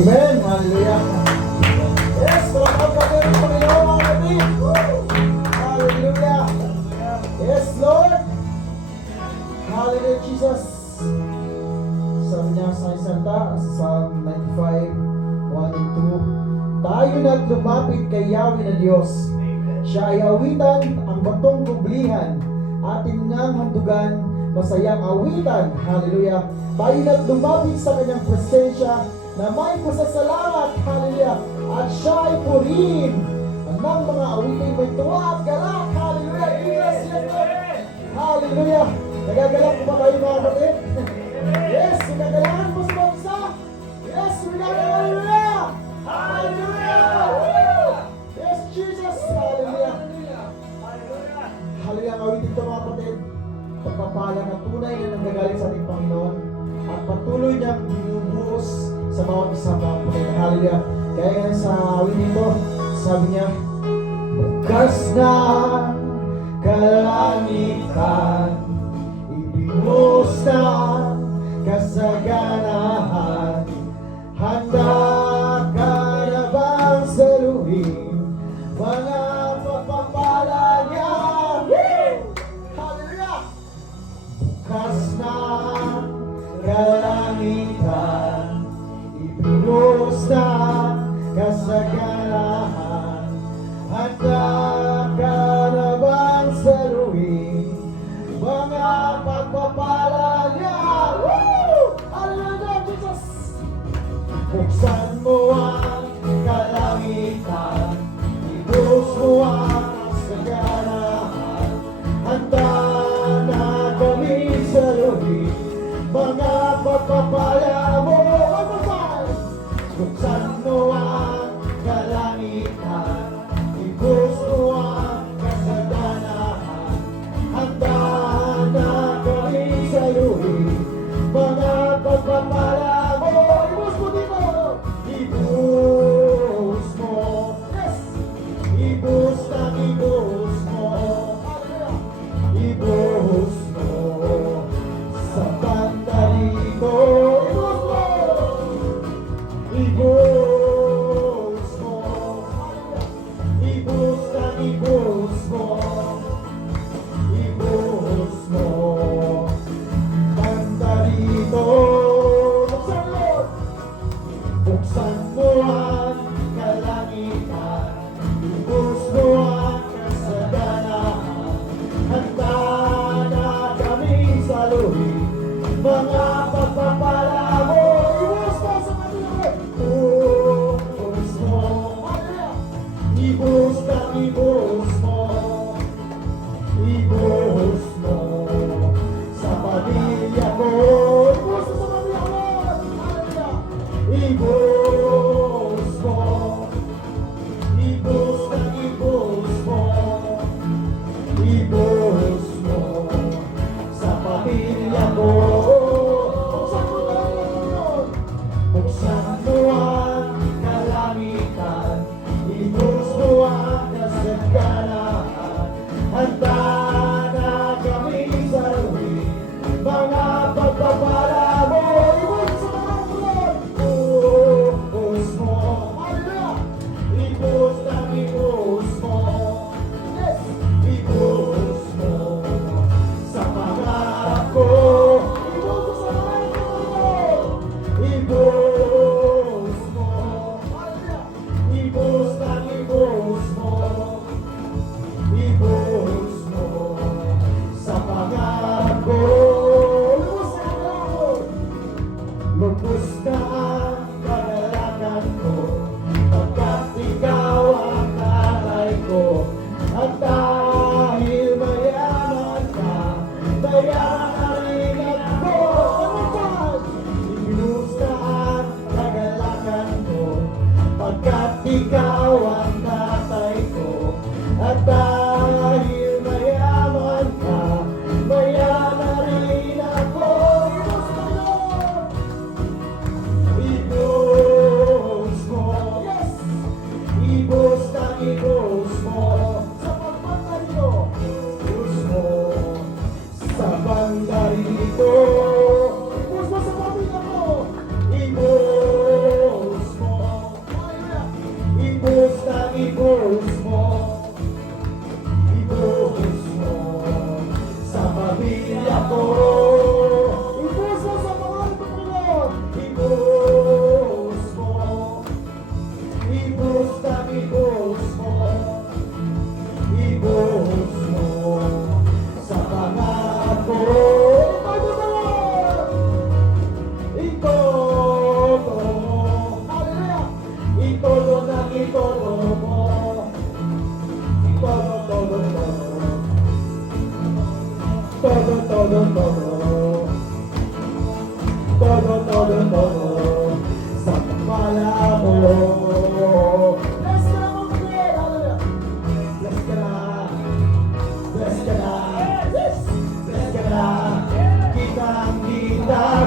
Amen. Hallelujah. Yes, salamat po kayo ng Panginoon mga kapatid. Hallelujah. Yes, Lord. Hallelujah, Jesus. Sabi niya sa Santa, sa Psalm 95, 1 and 2, tayo na't lumapit kay Yahweh na Diyos. Siya ay awitan, ang batong kublihan, atin ngang handugan, masayang awitan. Hallelujah. Tayo na't lumapit sa kanyang presensya na may pasasalamat. Hallelujah. At siya ay purihin ng mga awitin may tuwa at galak. Hallelujah. Yes, yes, Lord. Hallelujah. Nagagalak po ba kayo mga kapatid? Yes, nagagalaan mo sa bansa. Yes, hallelujah. Hallelujah. Yes, Jesus. Hallelujah. Hallelujah. Ang awitin ito mga kapatid, pagpapala na tunay na nanggagaling sa ating Panginoon at patuloy niyang binubuhos sa bawat isa mga kapatid. Hallelujah. Kaya nga sa awitin ito, sabi niya, bukas na kalangitan, ibinuhos na kasaganahan, handa ka na bang saluhin mga pagpapala niya? Hallelujah! Bukas na kalangitan, ibinuhos na kasaganahan, handa ka na bang saluhin mga pagpapala niya? Hallelujah, Jesus! Buksan mo ang kalangitan, ibus mo ang saganahan, handa na kami saluhin mga pagpapala mo. Buksan mo ang kalangitan, ibus mo ang kasaganahan, handa na kami saluhin mga pagpapala mo. Ibus mo dito! Ibus mo! Yes! Ibus na ibus mo! Ibus mo! Sa banda dito! Ibus mo! Ibus na ibus mo! Ibus mo! Banda dito! Buksan mo ang kalangitan, ibus mo ang kasaganahan, handa na kami saluhin mga pagpapala mo. Ibus mo sa kanila! Ibus mo! Ibus na ibus mo! Ibus mo sa pamilya ko! Ibus mo sa pamilya ko! Ibus mo, ibus na ibus mo, ibus mo sa pamilya ko.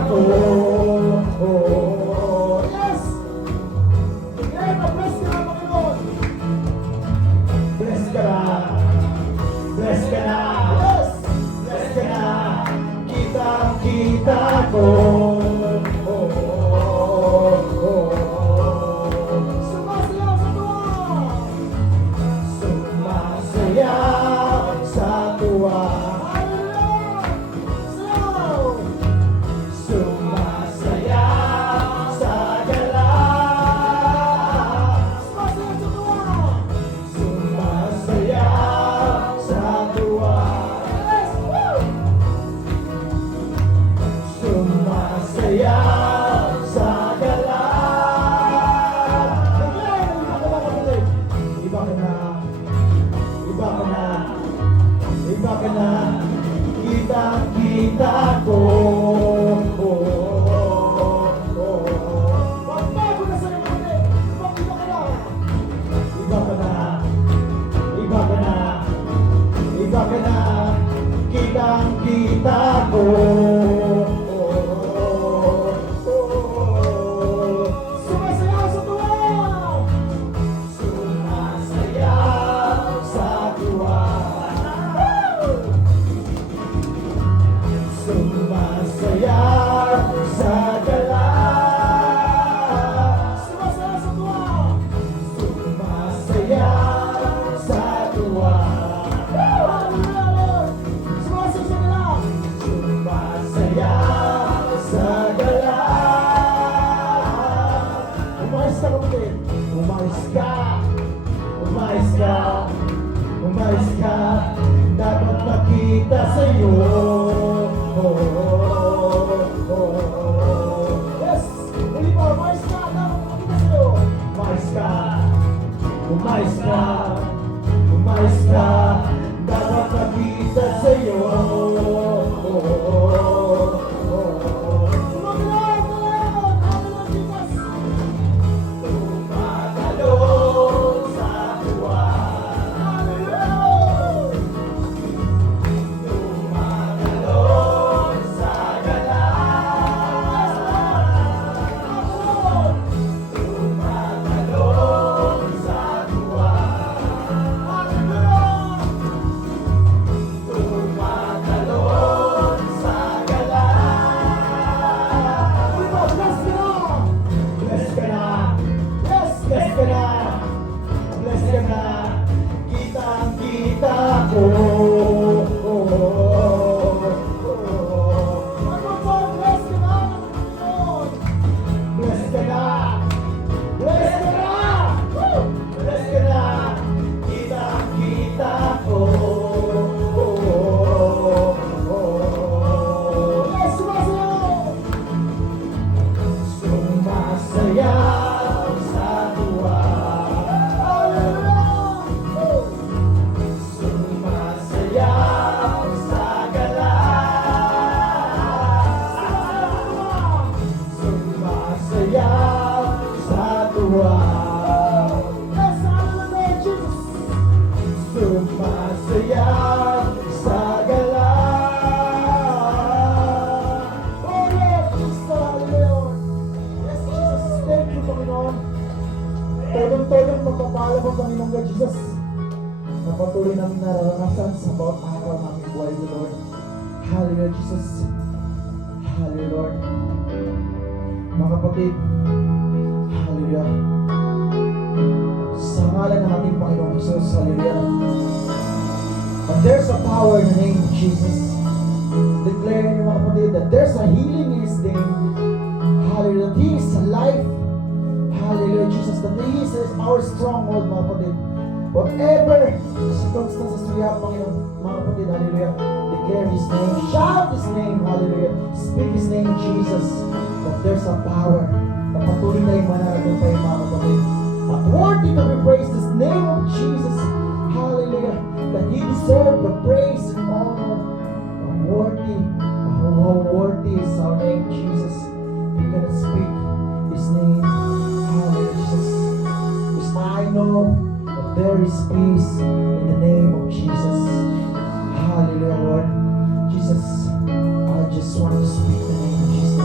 ko. Yes! Declare na bless ka na, Panginoon. Bless ka na. Bless ka na. Yes! Bless ka na. Kita ko. Sumasayaw sa tuwa. Sumasayaw sa tuwa. Sumasayaw sa gala. Sumasayaw sa tuwa. Sumasayaw sa gala. Iba ka na. Iba ka na. Iba ka na. Kita ko. Pagbago na sa'yo kasi. Iba ka na. Iba ka na. Iba ka na. Iba ka na. Kita ko. Sumasayaw sa tuwa. Sumasayaw sa tuwa. Sumasayaw sa gala. Sumasayaw sa tuwa. Sumasayaw sa tuwa. Sumasayaw sa gala. Sumasayaw sa gala. Umayos ka, kapatid. Umayos ka. Umayos ka. Umayos ka. Dapat makita sa'yo. Yes! Uli pa, umayos ka. Dapat makita sa'yo. Umayos ka. Umayos ka. Umayos ka. Dapat makita sa'yo. Tumatalon sa tuwa. Tumatalon sa gala. Tumatalon sa tuwa. Tumatalon sa gala. Bless ka na. Yes, bless ka na. Bless ka na. Kita ko. Bless ka na. Bless ka na. Bless ka na. Kita ko. Yes, sumasayaw. Sumasayaw sa tuwa. Sumasayaw sa gala. Sumasayaw sa tuwa. Sumasayaw sa gala. Oh, yes, Jesus, hallelujah. Yes, Jesus, thank you, Panginoon. Tolong-tolong magpapala mo, Panginoon God, Jesus, na patuloy namin nararanasan sa bawat araw ng aming buhay, Lord. Hallelujah, Jesus. Hallelujah, Lord. Mga kapatid, hallelujah. Sa ngalan ng ating Panginoong Jesus, hallelujah. And there's a power in the name of Jesus. Declare niyo, mga kapatid, that there's a healing in His name. Hallelujah. That He is alive. Hallelujah, Jesus. That He is our stronghold, mga kapatid. Whatever circumstances we have, Panginoon, mga kapatid, hallelujah. Declare His name. Shout His name, hallelujah. Speak His name, Jesus. That there's a power na patuloy na yung mananagumpay, mga kapatid. At worthy to be praised His name of Jesus. Hallelujah. That He deserves the praise and honor. Worthy. How worthy is our name, Jesus. We can speak His name. Hallelujah, Jesus. Because I know that there is peace in the name of Jesus. Hallelujah, Lord. Jesus, I just want to speak the name of Jesus.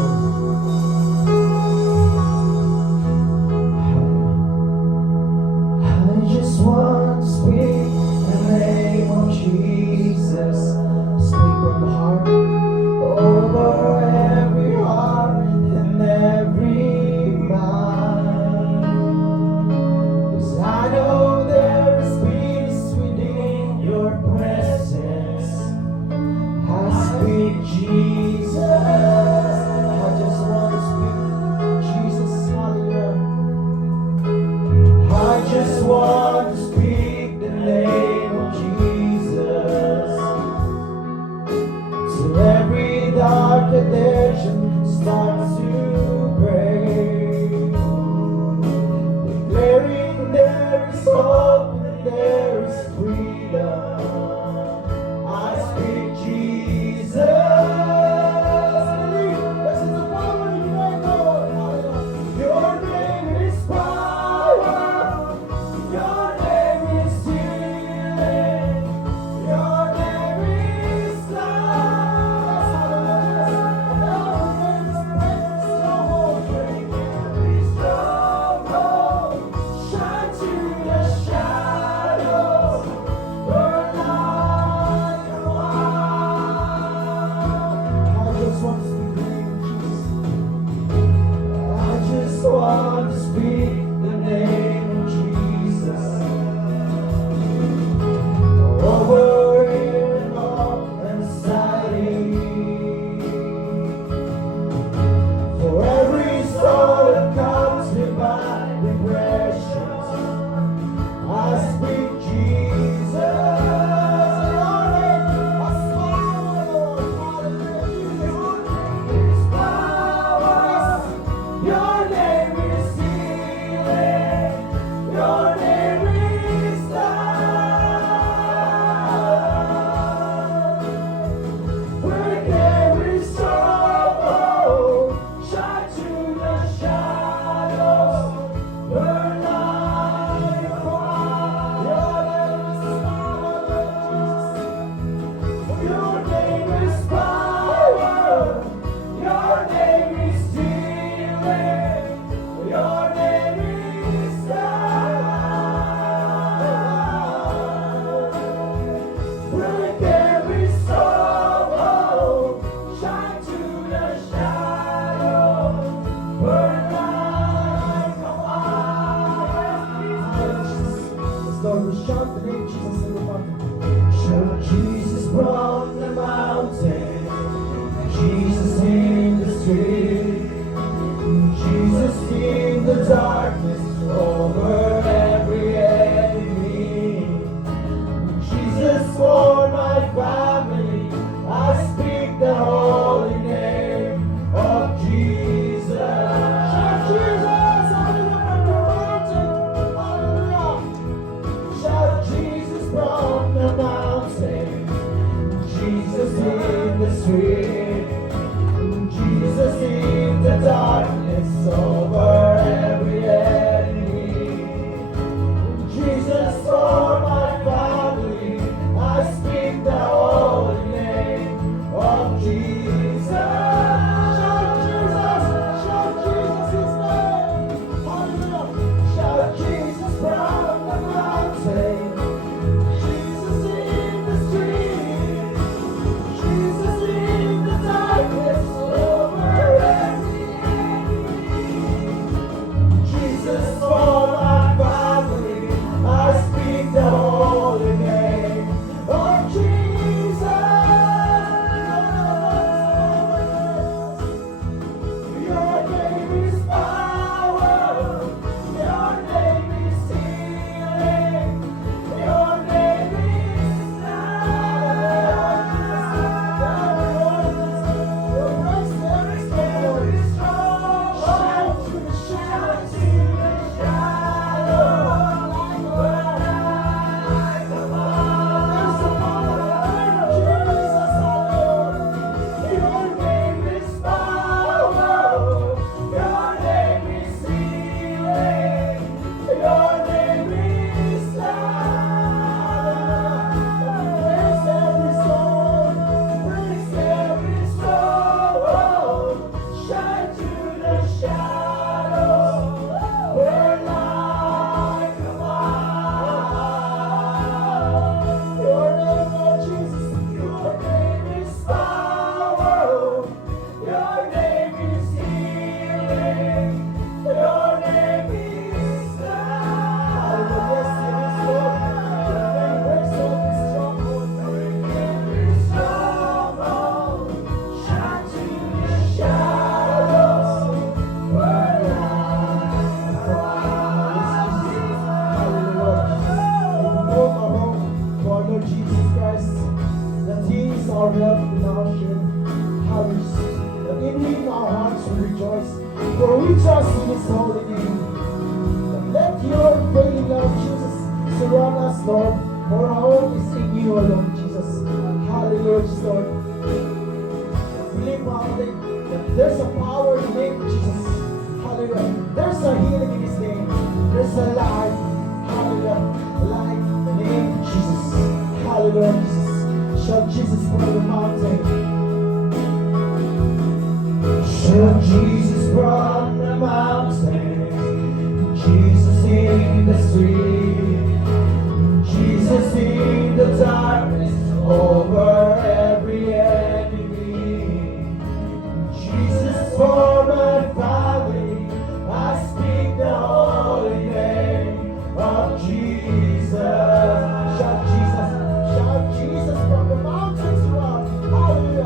the darkness over every enemy. Jesus, for my family, I speak the holy name of Jesus. Shout Jesus, shout Jesus His name. Hallelujah. Shout Jesus from the mountain. Jesus in the street. Jesus in the darkness over every enemy. Jesus for my family, I speak the holy name of Jesus. Your name is power. Your name is healing. Your name is love. Your grace there is strong. Shout to the shadow. Like a light of there's the power of Jesus, hallelujah. Your name is power. Your name is healing. Your name is love. Praise every soul. Praise every soul. Shine to the shadow. Burn like a fire. Your name, Lord Jesus. Your name is power. Your name is healing. Your name is love. Yes, it is, Lord. Your name breaks every stronghold. Break every stronghold. Shine to the shadows. Burn like a fire. Lord Jesus Christ, that He is our help in our shame. Hallelujah. That in Him our hearts will rejoice, for we trust in His holy name. That let your unfailing love, Jesus, surround us, Lord, for our hope is in you alone, Jesus. Hallelujah, Lord. Believe powerfully that there's a power in the name of Jesus. Hallelujah. There's a healing in His name. There's a life. Hallelujah. Life in the name of Jesus. Hallelujah, Jesus. Shout Jesus from the mountain. Shout Jesus from the mountain. Jesus in the street. Jesus in the darkness over every enemy. Jesus for my family, I speak the holy name of Jesus. Shout Jesus from the mountains, Lord. Hallelujah.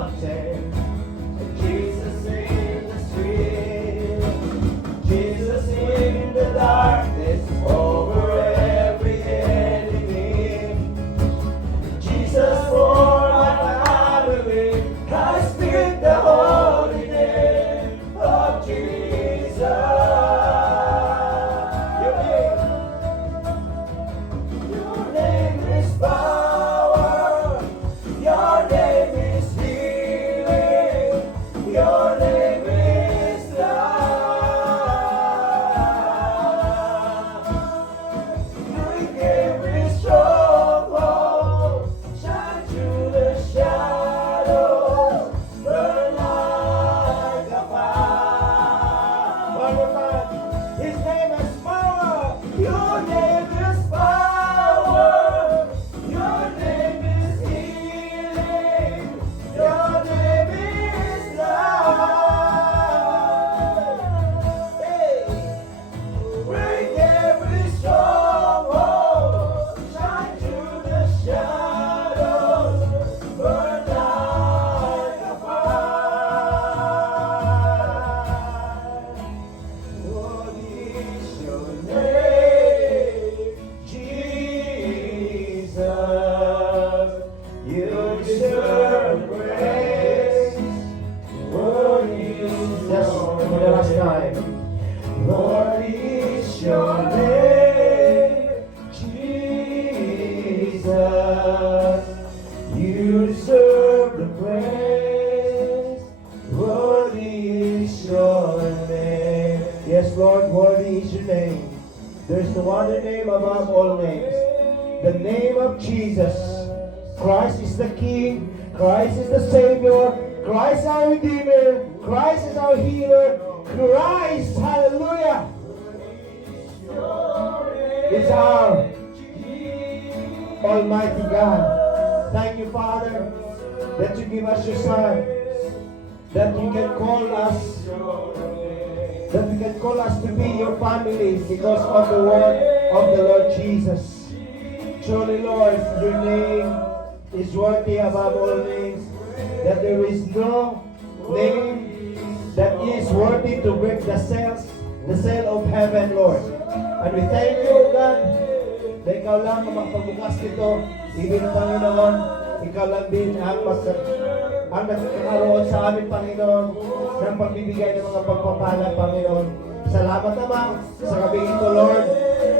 mountain, Jesus in the street, Jesus in the darkness over every enemy, Jesus for my family. I speak the holy name of Jesus. Your name is power. Your name is healing. Your name is love. Break every stronghold. Shine through the shadows. Burn like a fire. One more time. His name is power. Your name is power. Your name is healing. Your name is love. Hey. Break every stronghold. Shine through the shadows. Burn like a fire. What is your name? Jesus. You deserve praise. What is for the last time. What is your name? Jesus. You deserve the praise. What is your name? Yes, Lord, what is your name? There's no other name above all names. The name of Jesus. Christ is the King. Christ is the Savior. Christ our Redeemer. Christ is our healer. Christ, hallelujah, is our Almighty God. Thank you, Father, that you give us your Son, that you can call us, that you can call us to be your family because of the word of the Lord Jesus. Truly, Lord, your name is worthy above all names, that there is no name that is worthy to break the seal of heaven, Lord. And we thank you, God, na ikaw lang ang magpabukas nito. Even, Panginoon, ikaw lang din ang nagkakaroon sa amin, Panginoon, ng pagbibigay ng mga pagpapala, Panginoon. Salamat naman sa gabi ito, Lord.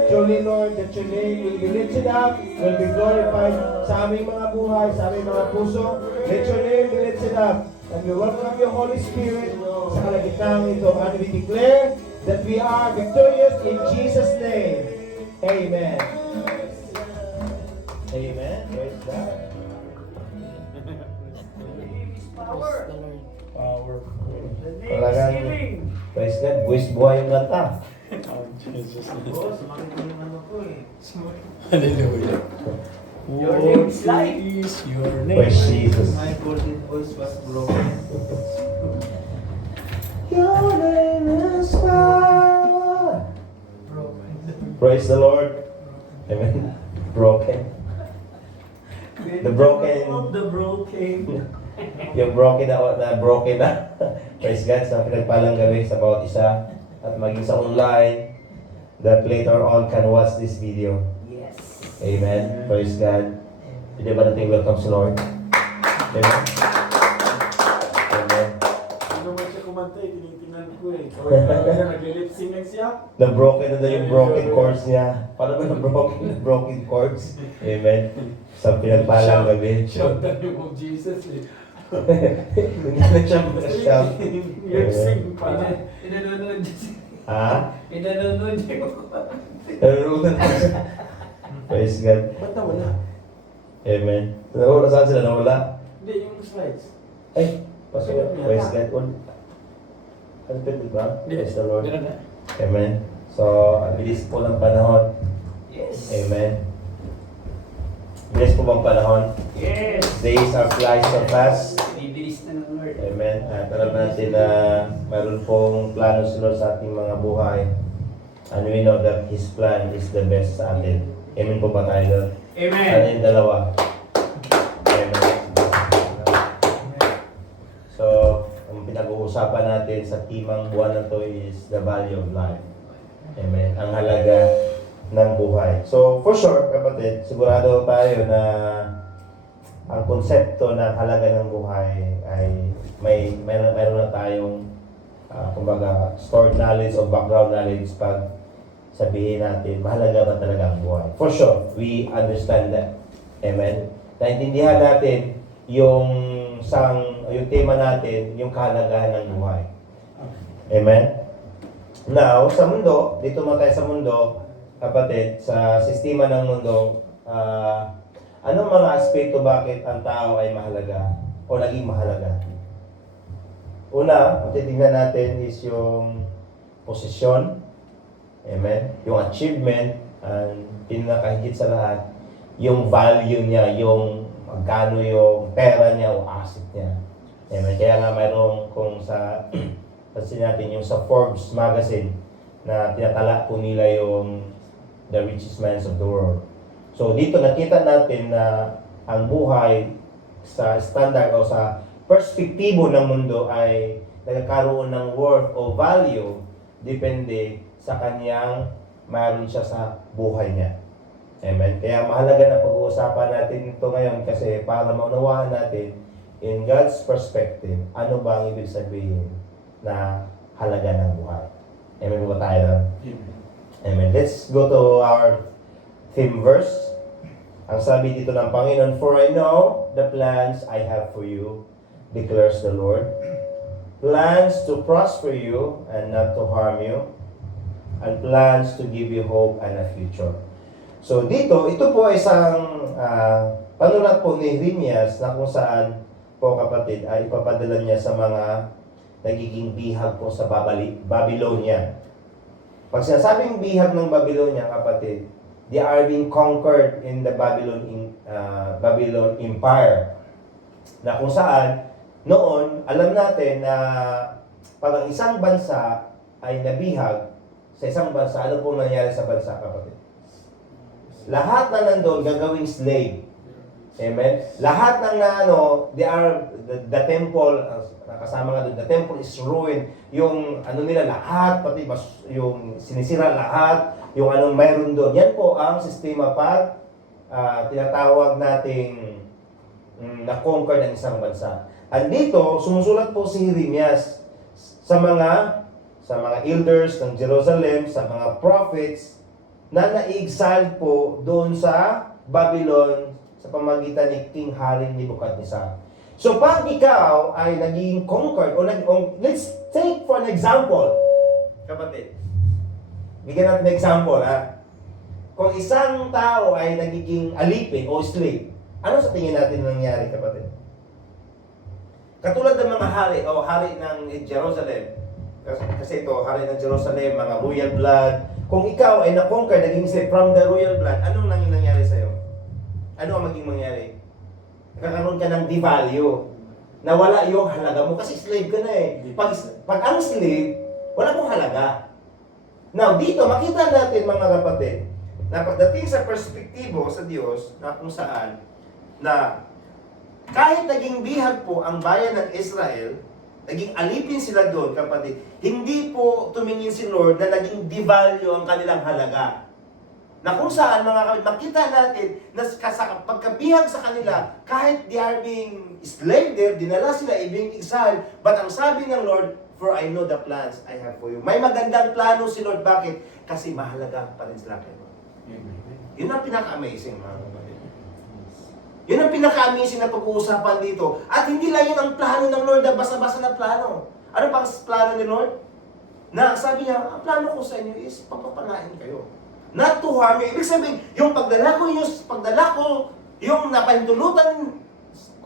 Truly, Lord, that your name will be lifted up, will be glorified sa aming mga buhay, sa aming mga puso. Let your name be lifted up. And we welcome your Holy Spirit sa kalagitnaan ito. And we declare that we are victorious in Jesus' name. Amen. Amen. Praise God. Power. Power. Talagang, praise God, buwis buhay yung kanta. Hallelujah. Your name is life. Your name. Praise Jesus. My golden voice was broken. Your name is power. Praise the Lord. Amen. Broken. The broken. Of the broken. Yung broken na. Praise God sa pinagpalang gabi sa bawat isa at maging sa online that later on can watch this video. Yes. Amen. Praise God. Hindi ba natin welcome sa Lord? Amen. Amen. Ano man siya kumanta tinitingnan ko eh. Kaya nag-lip-sync lang siya. Na-broken na yung broken chords niya. Paano ba na-broken chords? Amen. Sa pinagpalang gabi. Shout out yung Jesus eh. Hindi na siya mag-shout. Lip-sync pala. Inanonood niya. Ha? Inanonood niya. Nanonood na siya. Praise God. Ba't nawala? Amen. Nawala saan sila? Nawala? Hindi, yung slides. Ay, pasok. Praise God. Ano pwede ba? Praise the Lord. Amen. So, ang bilis po ng panahon. Yes. Amen. Bilis po bang panahon? Yes. Days are flying so fast. Bibilis na ng Lord. Amen. At alam natin na mayroon pong plano si Lord sa ating mga buhay. And we know that His plan is the best sa atin. Amen po ba tayo doon? Amen. Ano yung dalawa? Amen. pinag-uusapan natin sa timang buwan na to is the value of life. Amen. Ang halaga ng buhay. So, for sure, kapatid, sigurado tayo na ang konsepto ng halaga ng buhay ay mayroon na tayong kumbaga stored knowledge o background knowledge pag sabihin natin mahalaga ba talaga ang buhay. For sure, we understand that. Amen. Naintindihan natin yung tema natin, yung kahalagahan ng buhay. Amen. Now, sa mundo, dito mo tayo sa mundo, kapatid, sa sistema ng mundo, anong mga aspeto bakit ang tao ay mahalaga o naging mahalaga? Una, titingnan natin is yung posisyon, amen, yung achievement, and pinakahigit sa lahat, yung value niya, yung magkano yung pera niya o asset niya. Amen. Kaya nga mayroong kung sa kasi natin yung sa Forbes magazine na tinatala po nila yung the richest men of the world. So dito nakita natin na ang buhay sa standard o sa perspektibo ng mundo ay nagkakaroon ng worth o value depende sa kanyang mayroon siya sa buhay niya. Amen. Kaya mahalaga na pag-uusapan natin ito ngayon kasi para maunawaan natin in God's perspective, ano ba ang ibig sabihin na halaga ng buhay. Amen ba tayo? Amen. Let's go to our theme verse. Ang sabi dito ng Panginoon, "For I know the plans I have for you, declares the Lord. Plans to prosper you and not to harm you, and plans to give you hope and a future." So dito, ito po ay isang panulat po ni Jeremias na kung saan po kapatid ay ipapadala niya sa mga nagiging bihag po sa Babylonia. Pag sinasabing bihag ng Babylonia, kapatid, they are being conquered in the Babylon Empire. Na kung saan, noon, alam natin na pag ang isang bansa ay nabihag sa isang bansa, ano po nangyari sa bansa, kapatid? Lahat na nandun gagawing slave. Amen? Lahat ng they are, the temple, kasama nga doon, the temple is ruined. Yung nila lahat, pati yung sinisira lahat, yung anong mayroon doon. Yan po ang sistema pag tinatawag nating na-conquer ng isang bansa. At dito, sumusulat po si Jeremias sa mga elders ng Jerusalem, sa mga prophets, na na-exile po doon sa Babylon sa pamagitan ni King Haring Nebuchadnezzar. So pag ikaw ay naging conquered, let's take for an example, kapatid. Bigyan natin ng example, ha? Kung isang tao ay nagiging alipin o slave, ano sa tingin natin nangyari, kapatid? Katulad ng mga hari ng Jerusalem, kasi ito, hari ng Jerusalem, mga royal blood. Kung ikaw ay na-conquer, naging slave from the royal blood, anong nangyari sa'yo? Ano ang maging mangyari? Nagkakaroon ka ng devalue. Nawala yung halaga mo kasi slave ka na eh. Pag ang slave, wala mong halaga. Now, dito, makita natin mga kapatid, na pagdating sa perspektibo sa Diyos, na kung saan, na kahit naging bihag po ang bayan ng Israel, naging alipin sila doon, kapatid, hindi po tumingin si Lord na naging devalue ang kanilang halaga. Na kung saan, mga kapatid, makita natin na pagkabihag sa kanila, kahit they are being slave there, dinala sila, being exiled, but ang sabi ng Lord, "For I know the plans I have for you." May magandang plano si Lord. Bakit? Kasi mahalaga pa rin sila kay Lord. Yun ang pinaka-amazing, mga kapatid. Yun ang pinaka-amazing na pag-uusapan dito. At hindi lang yun ang plano ng Lord na basa-basa na plano. Ano pa ang plano ni Lord? Na sabi niya, ang plano ko sa inyo is papapalain kayo. Not to harm you. Ibig sabihin, yung pagdala ko, yung napahintulutan,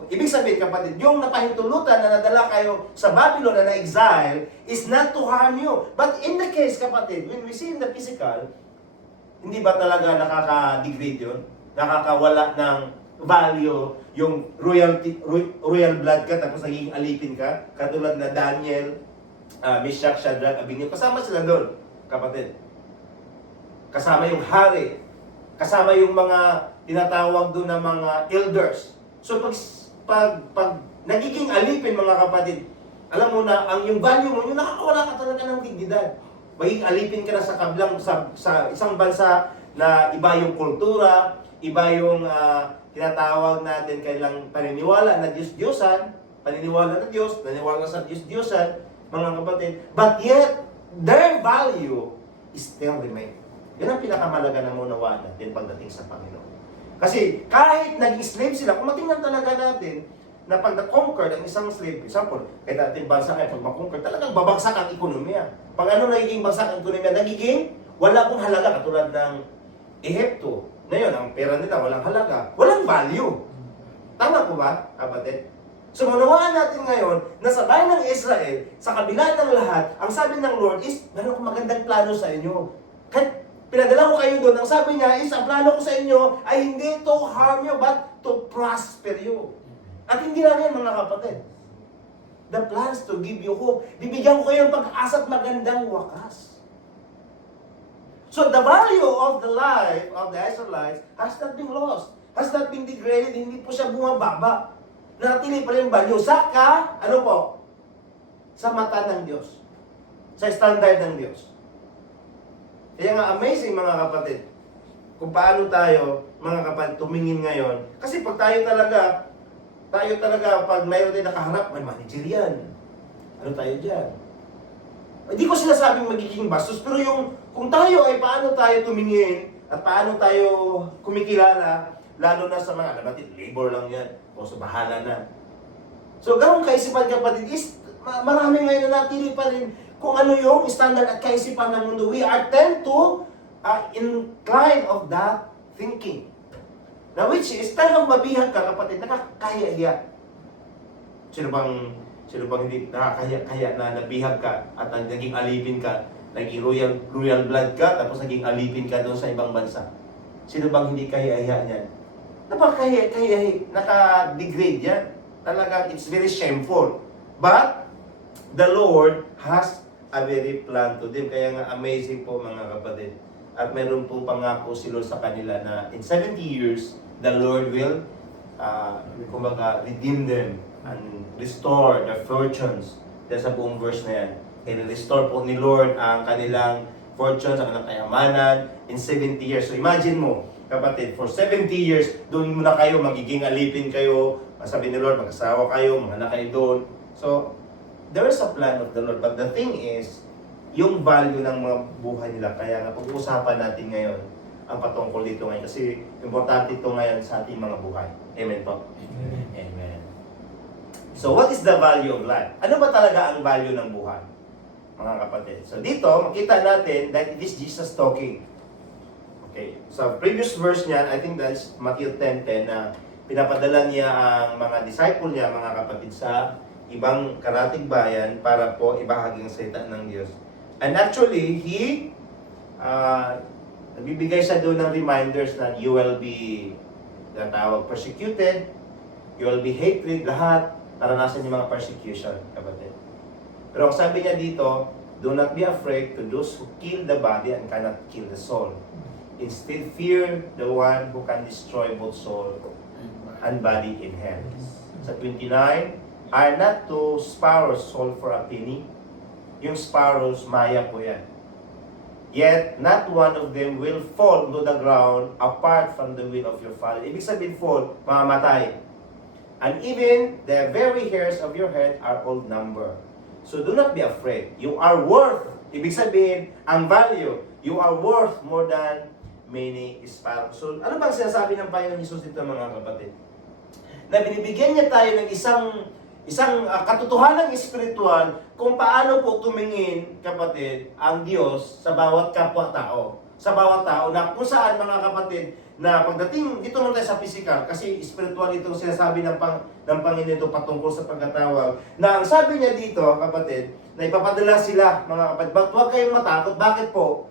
ibig sabihin, kapatid, yung napahintulutan na nadala kayo sa Babylon na na-exile is not to harm you. But in the case, kapatid, when we see in the physical, hindi ba talaga nakaka-degrade yun? Nakakawala ng value yung royal blood ka tapos naging alipin ka? Katulad na Daniel, Meshach, Shadrach, Abednego, kasama sila doon, kapatid. Kasama yung hari, kasama yung mga tinatawag doon na mga elders. So pag nagiging alipin, mga kapatid, alam mo na, ang yung value mo, yung nakakawala ka talaga ng dignidad. Maging alipin ka na sa kablang, sa isang bansa na iba yung kultura, iba yung tinatawag natin kailang paniniwala na Diyos-Diyosan, paniniwala na Diyos, naniniwala sa Diyos-Diyosan, mga kapatid. But yet, their value is still remain. Yan ang pinakamalaga na munawaan natin pagdating sa Panginoon. Kasi kahit naging slave sila, kung matingnan talaga natin, na pag na-conquer ang isang slave, example, kahit ating bansa ngayon, pag ma-conquer, talagang babagsak ang ekonomiya. Pag ano nagiging bagsak ang ekonomiya, nagiging wala pong halaga, katulad ng Ehipto. Ngayon, ang pera nila walang halaga, walang value. Tama po ba, kapatid? So, manawaan natin ngayon na sa bayan ng Israel, sa kabila ng lahat, ang sabi ng Lord is, meron akong magandang plano sa inyo. Kahit pinadala ko kayo doon, ang sabi niya is, ang plano ko sa inyo ay hindi to harm you, but to prosper you. At hindi lang yan, mga kapatid. The plans to give you hope. Bibigyan ko kayo ng pag-asa at magandang wakas. So the value of the life of the Israelites has not been lost. Has not been degraded. Hindi po siya bumababa. Natili pa rin value. Ano po? Sa mata ng Diyos. Sa standard ng Diyos. Kaya nga amazing, mga kapatid, kung paano tayo, mga kapatid, tumingin ngayon. Kasi pag tayo talaga, pag mayroon din nakaharap, may managerian. Ano tayo dyan? Hindi ko sinasabing magiging bastos, pero kung tayo ay paano tayo tumingin at paano tayo kumikilala, lalo na sa mga, alam natin, labor lang yan, o sa bahala na. So, ganun kaisipan, kapatid, is marami ngayon na natili pa rin kung ano yung standard at kaisipan ng mundo. We are tend to incline of that thinking. Na which is, talagang mabihag ka, kapatid, nakakahiya-hiya. Sino bang hindi nakakahiya na nabihag ka at naging alipin ka, naging royal blood ka, tapos naging alipin ka doon sa ibang bansa? Sino bang hindi kahiya-hiya niyan? Napakahiya-hiya, naka-degrade yan. Talagang, it's very shameful. But, the Lord has a very plan to them. Kaya nga, amazing po, mga kapatid. At meron pong pangako si Lord sa kanila na in 70 years, the Lord will redeem them and restore their fortunes. Dahil sa buong verse na yan. I-restore po ni Lord ang kanilang fortunes, ang kanilang kayamanan in 70 years. So imagine mo, kapatid, for 70 years, doon muna kayo, magiging alipin kayo, sabi ni Lord, mag-asawa kayo, mga anak kayo doon. So, there is a plan of the Lord. But the thing is, yung value ng mga buhay nila. Kaya nga, pag-uusapan natin ngayon ang patungkol dito ngayon. Kasi importante ito ngayon sa ating mga buhay. Amen po? Amen. So, what is the value of life? Ano ba talaga ang value ng buhay, mga kapatid? So, dito, makita natin that it is Jesus talking. Okay. So, previous verse niyan, I think that's Matthew 10:10, na pinapadala niya ang mga disciple niya, mga kapatid, sa ibang karatig bayan para po ibahagi ang salita ng Diyos. And actually, nagbibigay siya doon ng reminders na you will be persecuted, you will be hated, lahat, naranasan yung mga persecution, kapatid. Pero ang sabi niya dito, do not be afraid to those who kill the body and cannot kill the soul. Instead, fear the one who can destroy both soul and body in hell. Sa 29, are not two sparrows sold for a penny? Yung sparrows, maya po yan. Yet, not one of them will fall to the ground apart from the will of your Father. Ibig sabihin fall, mamamatay. And even the very hairs of your head are all numbered. So do not be afraid. You are worth, ibig sabihin, ang value, you are worth more than many sparrows. So ano bang sinasabi ng Panginoon Jesus dito, mga kapatid? Na binibigyan niya tayo ng isang katotohanan espiritual kung paano po tumingin, kapatid, ang Diyos sa bawat kapwa-tao. Sa bawat tao na kung saan, mga kapatid, na pagdating, dito naman tayo sa physical, kasi spiritual itong sinasabi ng Panginoon ito patungkol sa pagkatawag, na ang sabi niya dito, kapatid, na ipapadala sila, mga kapatid, huwag kayong matakot. Bakit po?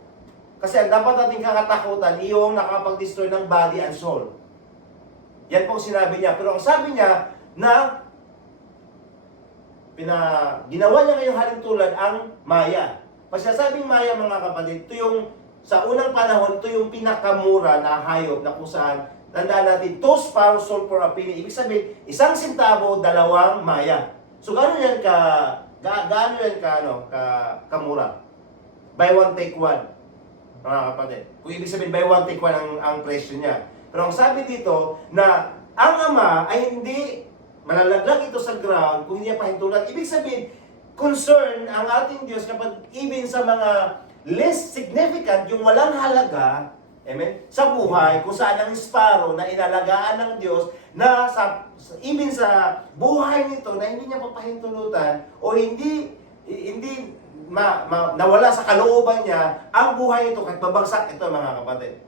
Kasi ang dapat nating kakatakutan, yung nakapag-destroy ng body and soul. Yan po sinabi niya. Pero ang sabi niya, na ginawa niya ngayong halintulad ang maya. Pag sinasabing maya, mga kapatid, ito yung sa unang panahon, ito yung pinakamura na hayop na kung saan, tandaan natin, 2 sparrows sold for a penny. Ibig sabihin, 1 centavo, 2 maya. So, gano'n yan gaano yan kamura? Buy one, take one. Mga kapatid. Kung ibig sabihin, buy one, take one ang presyo niya. Pero ang sabi dito, na ang Ama ay hindi malalaglag ito sa ground kung hindi niya pahintulan. Ibig sabihin, concern ang ating Diyos kapag even sa mga less significant, yung walang halaga, amen, sa buhay, kung saan ang sparrow na inalagaan ng Diyos, na even sa buhay nito, na hindi niya papahintulutan, o hindi nawala sa kalooban niya, ang buhay nito, kahit babagsak ito, mga kapatid.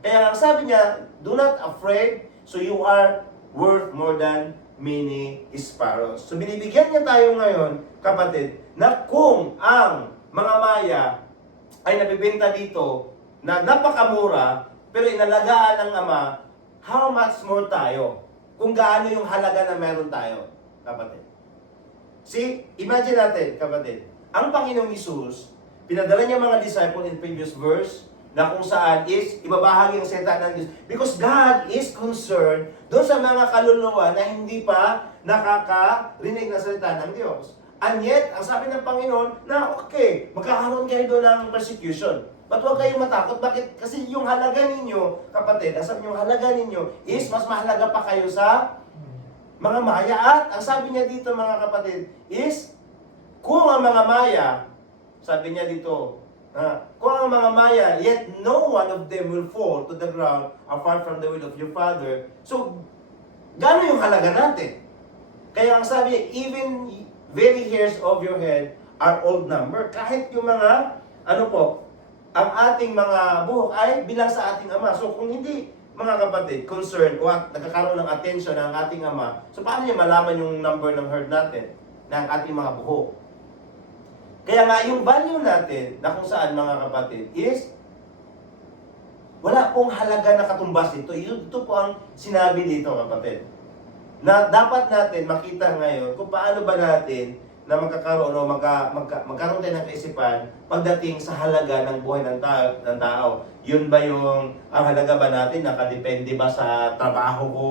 Kaya ang sabi niya, do not afraid, so you are worth more than many sparrows. So binibigyan niya tayo ngayon, kapatid, na kung ang mga maya ay nabibenta dito na napakamura, pero inalagaan ng Ama, how much more tayo? Kung gaano yung halaga na meron tayo, kapatid. See, imagine natin, kapatid, ang Panginoong Isus, pinadala niya mga disciple in previous verse, na kung saan is ibabahagi ang salita ng Diyos. Because God is concerned doon sa mga kaluluwa na hindi pa nakakarinig na salita ng Diyos. And yet, ang sabi ng Panginoon na okay, magkakaroon kayo doon ng persecution. But huwag kayong matakot. Bakit? Kasi yung halaga ninyo, kapatid, ang sabi yung halaga ninyo is mas mahalaga pa kayo sa mga maya. At ang sabi niya dito, mga kapatid, is kung ang mga maya, sabi niya dito, kung ang mga maya, yet no one of them will fall to the ground apart from the will of your Father. So, gano'n yung halaga natin? Kaya ang sabi, even very hairs of your head are old number. Kahit yung mga, ang ating mga buhok ay bilang sa ating Ama. So kung hindi, mga kapatid, concerned o nagkakaroon ng attention ng ating Ama, so paano niya malaman yung number ng herd natin, ng ating mga buhok? Kaya nga, yung value natin, na kung saan, mga kapatid, is wala pong halaga na katumbas ito. Ito po ang sinabi dito, kapatid. Na dapat natin makita ngayon kung paano ba natin na magkakaroon o magkaroon tayo ng kaisipan pagdating sa halaga ng buhay ng tao. Yun ba yung ang halaga ba natin nakadepende ba sa trabaho ko,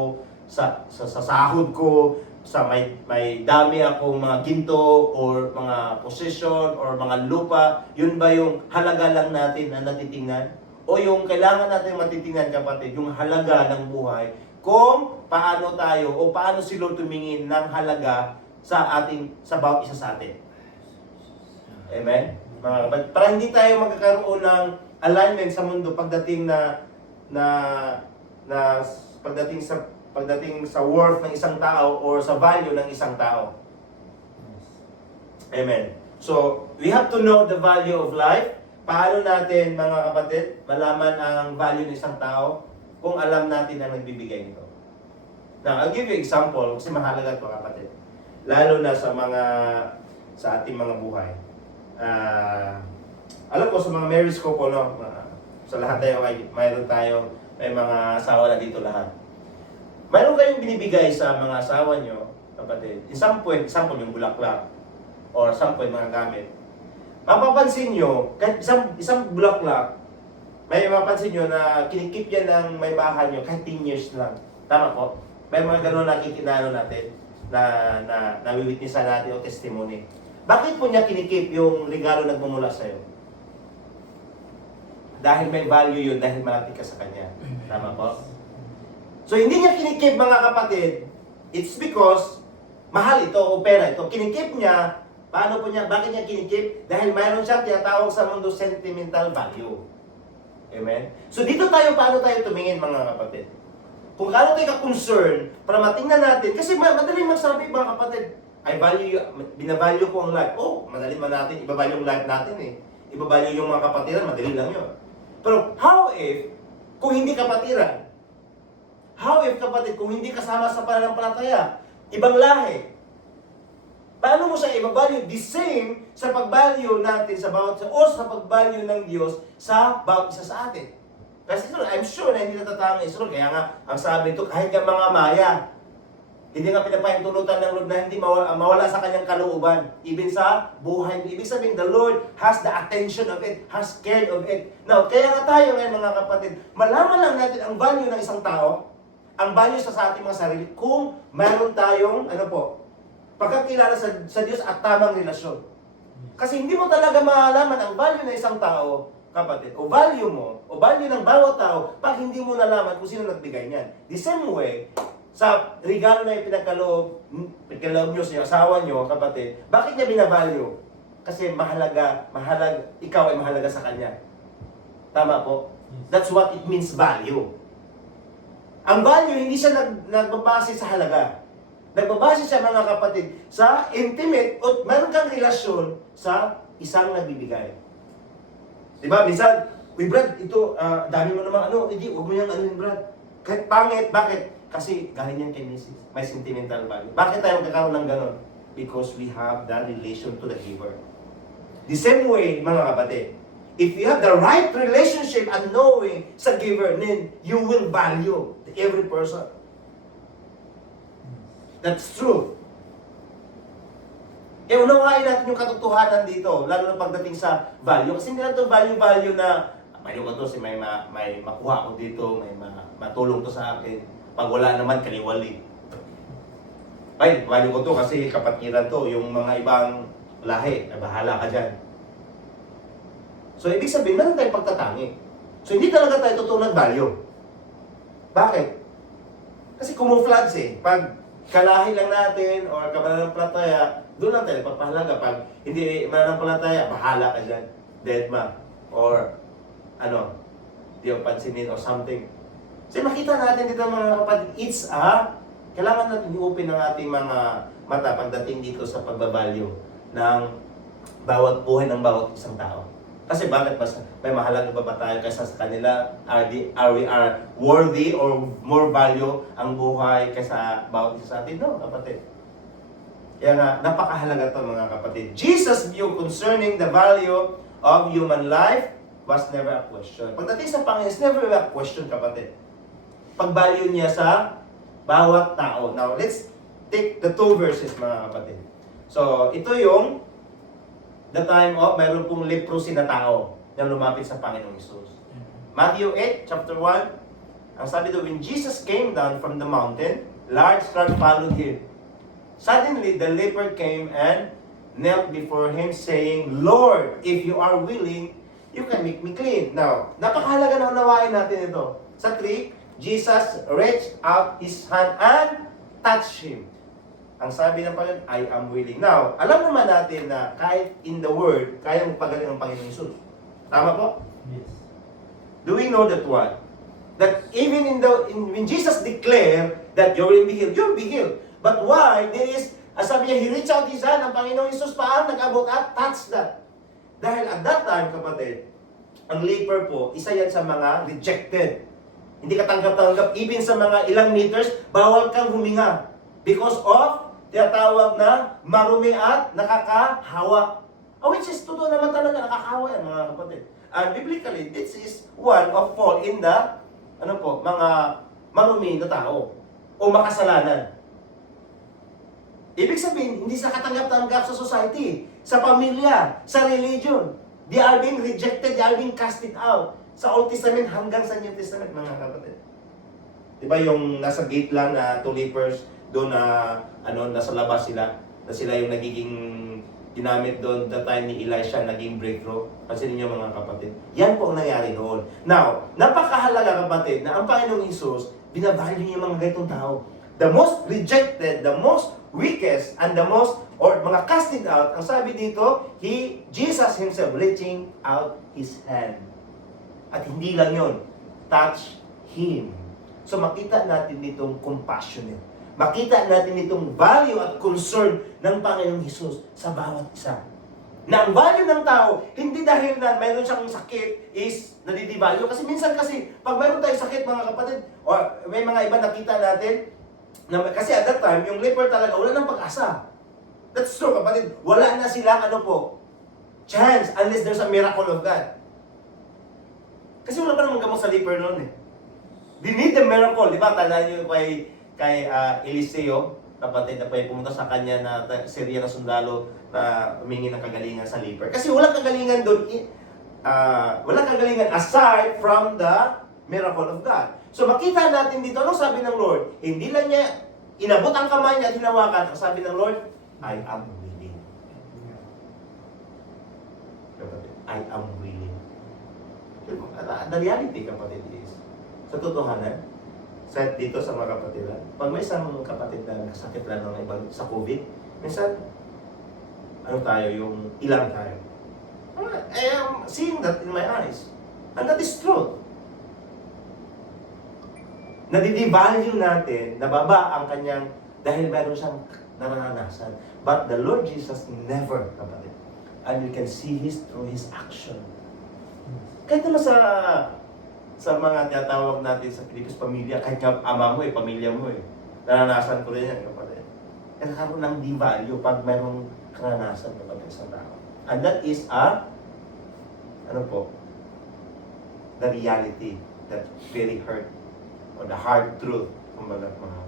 sa sahod ko, sa may dami akong mga ginto or mga position or mga lupa? Yun ba yung halaga lang natin na natitingnan? O yung kailangan natin matitingnan, kapatid, yung halaga ng buhay, kung paano tayo o paano si Lord tumingin ng halaga sa bawat isa sa atin. Amen? Mga kapatid, para hindi tayo magkakaroon ng alignment sa mundo pagdating pagdating sa worth ng isang tao or sa value ng isang tao. Amen. So, we have to know the value of life. Paano natin, mga kapatid, malaman ang value ng isang tao kung alam natin ang nagbibigay nito. Now, I'll give you example kasi mahalaga ito, kapatid. Lalo na sa ating mga buhay. Alam ko sa mga marriage couple, sa lahat tayo, may mga asawa na dito lahat. Mayroon kayong binibigay sa mga asawa nyo, kapatid. In some point, example, yung bulaklak or some point, mga gamit. Mapapansin nyo, kahit isang bulaklak, may mapapansin nyo na kinikip yan ng may bahay nyo kahit 10 years lang. Tama po? May mga gano'n nakikinano natin na nawiwitnessan natin o testimony. Bakit po niya kinikip yung regalo nagmumula sa'yo? Dahil may value yun, dahil malapit ka sa kanya. Tama po? So hindi niya kinikip, mga kapatid, it's because mahal ito o pera ito. Kinikip niya, bakit niya kinikip? Dahil mayroon siyang tinatawag sa mundo sentimental value. Amen? So dito paano tayo tumingin, mga kapatid? Kung gaano tayo ka-concern para matingnan natin, kasi madaling magsabi, mga kapatid, binavalue ko ang life. Oh, madaling man natin, ibavalue yung life natin eh. Ibavalue yung mga kapatiran, madali lang yun. Pero how if, kung hindi kapatiran? How if, kapatid, kung hindi kasama sa pananampalataya, ibang lahi? Paano mo siya i-value? The same sa pag-value natin sa pag-value ng Diyos sa bawat isa sa atin. Kasi I'm sure na hindi natatama Israel. Kaya nga, ang sabi ito, kahit nga mga maya, hindi nga pinapahintulutan ng Lord na hindi mawala sa kanyang kalooban. Even sa buhay. Ibig sabihin, the Lord has the attention of it, has cared of it. Now, kaya nga tayo ngayon, mga kapatid, malaman lang natin ang value ng isang tao, ang value sa ating mga sarili, kung mayroon tayong, pagkakilala sa Diyos at tamang relasyon. Kasi hindi mo talaga malalaman ang value ng isang tao, kapatid, o value mo, o value ng bawat tao, pag hindi mo nalaman kung sino nagbigay niyan. The same way, sa regalo na pinagkaloob nyo sa asawa nyo, kapatid, bakit niya binavalue? Kasi ikaw ay mahalaga sa kanya. Tama po? That's what it means value. Ang value, hindi siya nagbabase sa halaga. Nagbabase siya, mga kapatid, sa intimate o meron kang relasyon sa isang nagbibigay. Diba? Minsan, Brad, ito, dami mo naman hindi, huwag mo yung Brad. Kahit pangit, bakit? Kasi galing yan kay Mrs. May sentimental value. Bakit tayo magkakaroon ng ganon? Because we have that relation to the giver. The same way, mga kapatid, if you have the right relationship and knowing sa giver, then you will value every person. That's true. Unawain natin yung katotohanan dito, lalo na pagdating sa value. Kasi hindi lang ito value na, value ko to, may makuha ko dito, may matulong to sa akin. Pag wala naman, kaliwali. Ay, value ko to kasi kapatiran to, yung mga ibang lahi, bahala ka dyan. So, ibig sabihin, meron tayong pagtatangi. So, hindi talaga tayo totoo nag-value. Bakit? Kasi camouflage Pag kalahi lang natin, or kamananampalataya, doon lang tayo nagpapahalaga. Pag hindi mananampalataya, bahala ka dyan. Dead ma. Or, di mo pansinin or something. So, makita natin dito mga kapatid, kailangan natin i-open ang ating mga mata pagdating dito sa pagbabalyo ng bawat buhay ng bawat isang tao. Kasi bakit mas may mahalaga ba tayo kaysa sa kanila? Are we worthy or more value ang buhay kaysa bawat isa sa atin? No, kapatid. Kaya nga, napakahalaga ito mga kapatid. Jesus' view concerning the value of human life was never a question. Pagdating sa Panginoon, it's never a question, kapatid. Pag-value niya sa bawat tao. Now, let's take the 2 verses, mga kapatid. So, ito yung the time of mayroon pong leprosy na tao na lumapit sa Panginoong Hesus. Matthew 8, chapter 1, ang sabi doon, when Jesus came down from the mountain, large crowd followed him. Suddenly, the leper came and knelt before him, saying, Lord, if you are willing, you can make me clean. Now, napakahalaga na unawain natin ito. Sa 3, Jesus reached out his hand and touched him. Ang sabi ng Panginoon, I am willing. Now, alam naman natin na kahit in the Word, kaya magpagaling ang Panginoon Hesus. Tama po? Yes. Do we know that what? That even when Jesus declared that you will be healed, you'll be healed. But why? There is, sabi niya, he reached out his hand, ang Panginoon Hesus paano nag-abot at touch that. Dahil at that time, kapatid, ang leper po, isa yan sa mga rejected. Hindi ka tanggap-tanggap. Even sa mga ilang meters, bawal kang huminga. Because of tinatawag na marumi at nakakahawa. Which is, totoo naman talaga, nakakahawa yan, mga kapatid. And biblically, this is one of fall in the, mga marumi na tao. O makasalanan. Ibig sabihin, hindi sa katanggap-tanggap sa society, sa pamilya, sa religion. They are being rejected, they are being casted out. Sa Old Testament hanggang sa New Testament, mga kapatid. Diba yung nasa gate lang na 2 lepers, doon na nasa labas sila, na sila yung nagiging ginamit doon the time ni Elisha naging breakthrough. Pansinin niyo mga kapatid. Yan po ang nangyari noon. Now, napakahalaga kapatid na ang Panginoong Hesus, binavalue niya mga ganitong tao. The most rejected, the most weakest, and the most, or mga casted out, ang sabi dito, Jesus himself reaching out his hand. At hindi lang yun, touch him. So makita natin ditong compassionate. Makita natin itong value at concern ng Panginoong Hesus sa bawat isa. Na ang value ng tao, hindi dahil na mayroon siyang sakit is nadidivalue. Kasi minsan pag mayroon tayong sakit mga kapatid, o may mga iba nakita natin, kasi at that time, yung leper talaga, wala nang pag-asa. That's true kapatid. Wala na silang chance unless there's a miracle of God. Kasi wala pa namang gamot sa leper noon They need the miracle. Di ba? Tandaan nyo kay Eliseo, kapatid na pumunta sa kanya na Syria na sundalo na humingi ng kagalingan sa leper. Kasi walang kagalingan doon, walang kagalingan aside from the miracle of God. So makita natin dito, anong sabi ng Lord? Hindi lang niya inabot ang kamay niya at hinawakan. Ang sabi ng Lord, I am willing. Kapatid, I am willing. The reality, kapatid, is, sa totohanan, dito sa mga kapatiran, pag may isang kapatid na nakasakit lang ng ibang sa COVID, minsan, ilang tayo. I am seeing that in my eyes. And that is true. Nadidevalue natin, nababa ang kanyang, dahil meron siyang naranasan. But the Lord Jesus never, kapatid. And you can see through His action. Kahit naman sa mga tinatawag natin sa Pilipos pamilya, kahit nga ama mo pamilya mo naranasan ko rin yan, kapatid. Nagkakaroon ng devalue pag mayroong karanasan kapatid sa tao. And that is the reality that really hurt, or the hard truth, kumbaga mga.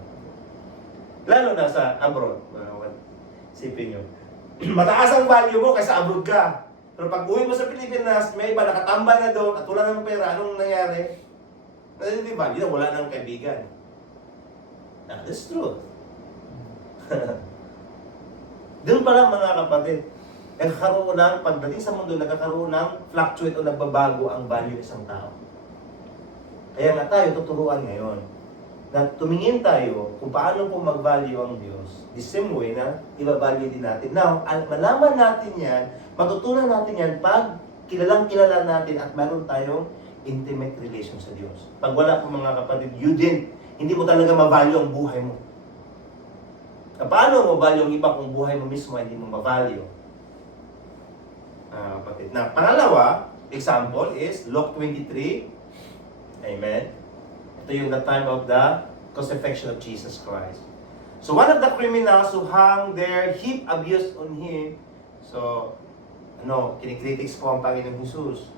Lalo na sa abroad, sipin nyo. Mataas ang value mo kaysa abroad ka. Pero pag uwi mo sa Pilipinas, may iba nakatambay na doon at wala ng pera, anong nangyari? Nadi-value na, wala ng kaibigan. That is truth. Doon pa lang mga kapatid, nagkakaroon ng, pagdating sa mundo, nagkakaroon ng fluctuate o nagbabago ang value ng isang tao. Kaya nga tayo tuturuan ngayon na tumingin tayo kung paano po mag-value ang Diyos. The same way na i-value din natin. Now, malaman natin yan, matutunan natin yan pag kilalang-kilala natin at meron tayong intimate relation sa Diyos. Pag wala po mga kapatid, hindi mo talaga ma-value ang buhay mo. Paano mo value ang iba kung buhay mo mismo hindi mo ma-value? Kapatid. Na pangalawa, example is Luke 23. Amen. Ito yung the time of the crucifixion of Jesus Christ. So one of the criminals who hung there heaped abuse on Him. So, kinikritics po ang Panginoong Jesus.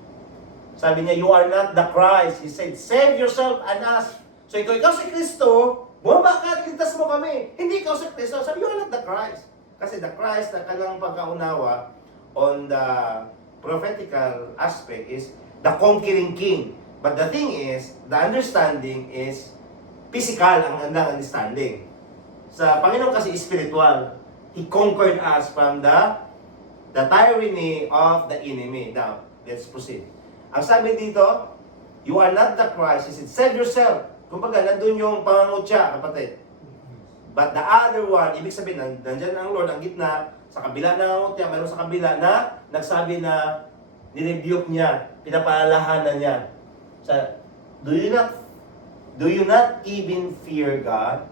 Sabi niya, you are not the Christ. He said, save yourself and us. So ikaw si Kristo, bumaba ka at ligtas mo kami. Hindi ikaw si Kristo. Sabi, you are not the Christ. Kasi the Christ na kanyang pagkaunawa on the prophetical aspect is the conquering king. But the thing is, the understanding is physical ang understanding. Sa Panginoon kasi spiritual. He conquered us from the tyranny of the enemy. Now, let's proceed. Ang sabi dito, you are not the Christ. He said, save yourself. Kumbaga, nandun yung pangangutya, kapatid. But the other one, ibig sabihin, nandyan ang Lord, ang gitna, sa kabila ng ngutya, mayroon sa kabila na nagsabi na nirebuke niya, pinapaalahanan niya. Do you not even fear God?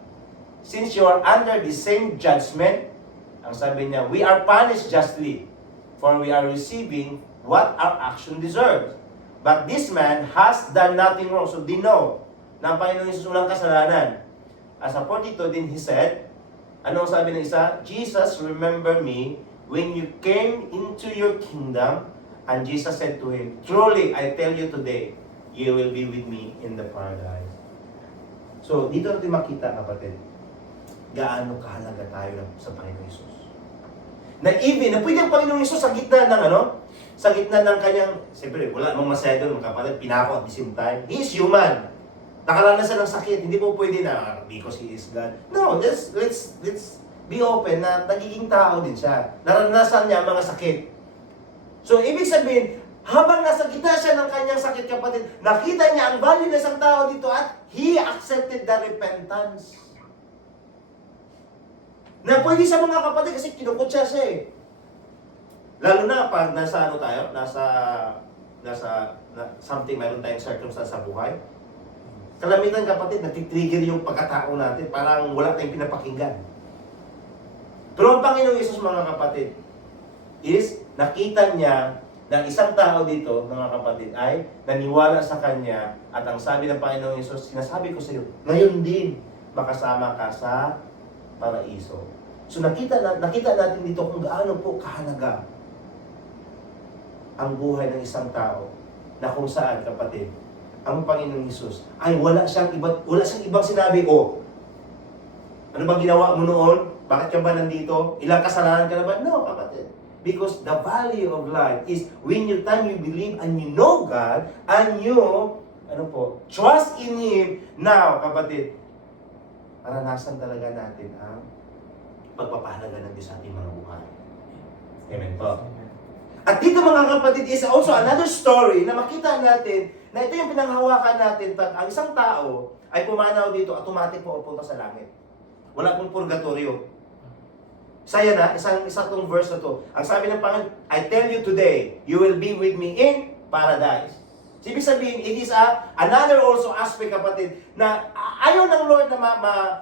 Since you are under the same judgment, ang sabi niya, we are punished justly, for we are receiving what our action deserves. But this man has done nothing wrong. So they know na ang Panginoon Jesus walang kasalanan. As a 42 din he said, ano ang sabi ng isa? Jesus, remember me when you came into your kingdom. And Jesus said to him, truly, I tell you today, you will be with me in the paradise. So, dito natin makita, kapatid, gaano kahalaga tayo sa Panginoon Jesus. Na pwede ang Panginoon Jesus sa gitna ng sa gitna ng kanyang, siyempre, wala namang masaya doon, mga kapatid, pinako at the same time. He is human. Nakaranasan ng sakit, hindi po pwede na, because He is God. No, let's be open na nagiging tao din siya. Naranasan niya ang mga sakit. So, ibig sabihin, habang nasa gitna siya ng kanyang sakit, kapatid, nakita niya ang value ng isang tao dito at He accepted the repentance. Na pwede sa mga kapatid kasi kinukutsa siya Lalo na pag nasa something, mayroon tayong circumstance sa buhay. Kalamitan kapatid, natitrigger yung pagkatao natin, parang wala tayong pinapakinggan. Pero ang Panginoong Yesus, mga kapatid, is nakita niya na isang tao dito, mga kapatid, ay naniwala sa Kanya at ang sabi ng Panginoong Yesus, sinasabi ko sa iyo, ngayon din, makasama ka sa paraiso. So nakita natin dito kung gaano po kahalaga ang buhay ng isang tao na kung saan, kapatid, ang Panginoong Hesus ay wala siyang ibang sinabi, ano ba ginawa mo noon? Bakit ka ba nandito? Ilang kasalanan ka na ba? No, kapatid. Because the value of life is when you believe and you know God and you, trust in Him. Now, kapatid, maranasan talaga natin ang pagpapahalaga ng Diyos sa ating mga buhay. Amen po. At dito mga kapatid is also another story na makita natin na ito yung pinanghawakan natin pag ang isang tao ay pumanaw dito, automatic po pupunta sa langit. Wala pong purgatorio. Saya na, isang tong verse na to. Ang sabi ng Panginoon, I tell you today, you will be with me in paradise. So, ibig sabihin, it is another also aspect, kapatid, na ayaw ng Lord na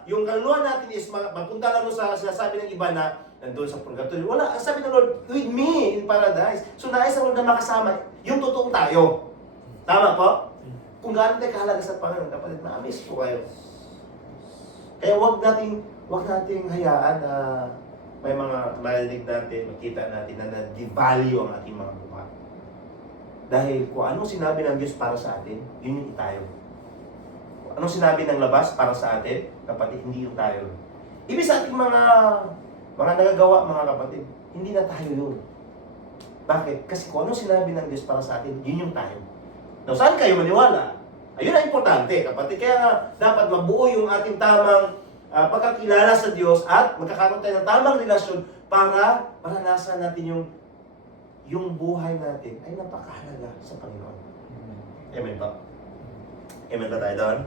yung kaluluwa natin is mapunta lang sa sinasabi ng iba na nandun sa purgatory. Wala, ang sabi ng Lord, with me in paradise. So, nais ang Lord na makasama yung totoong tayo. Tama po? Kung gaano tayo kahalaga sa Panginoon, kapatid, na-amaze po kayo. Kaya wag nating hayaan na may mga marinig natin, makita natin na na-devalue ang ating mga buhay. Dahil kung anong sinabi ng Diyos para sa atin, yun yung tayo. Kung anong sinabi ng labas para sa atin, kapatid, hindi yung tayo. Ibig sa ating mga nagagawa, mga kapatid, hindi na tayo yun. Bakit? Kasi kung anong sinabi ng Diyos para sa atin, yun yung tayo. Now, saan kayo maniwala? Ayun ang importante, kapatid. Kaya nga, dapat mabuo yung ating tamang pagkakilala sa Diyos at magkakaroon tayo ng tamang relasyon para maranasan natin yung buhay natin ay napakahalaga sa Panginoon. Amen ba? Amen ba tayo doon?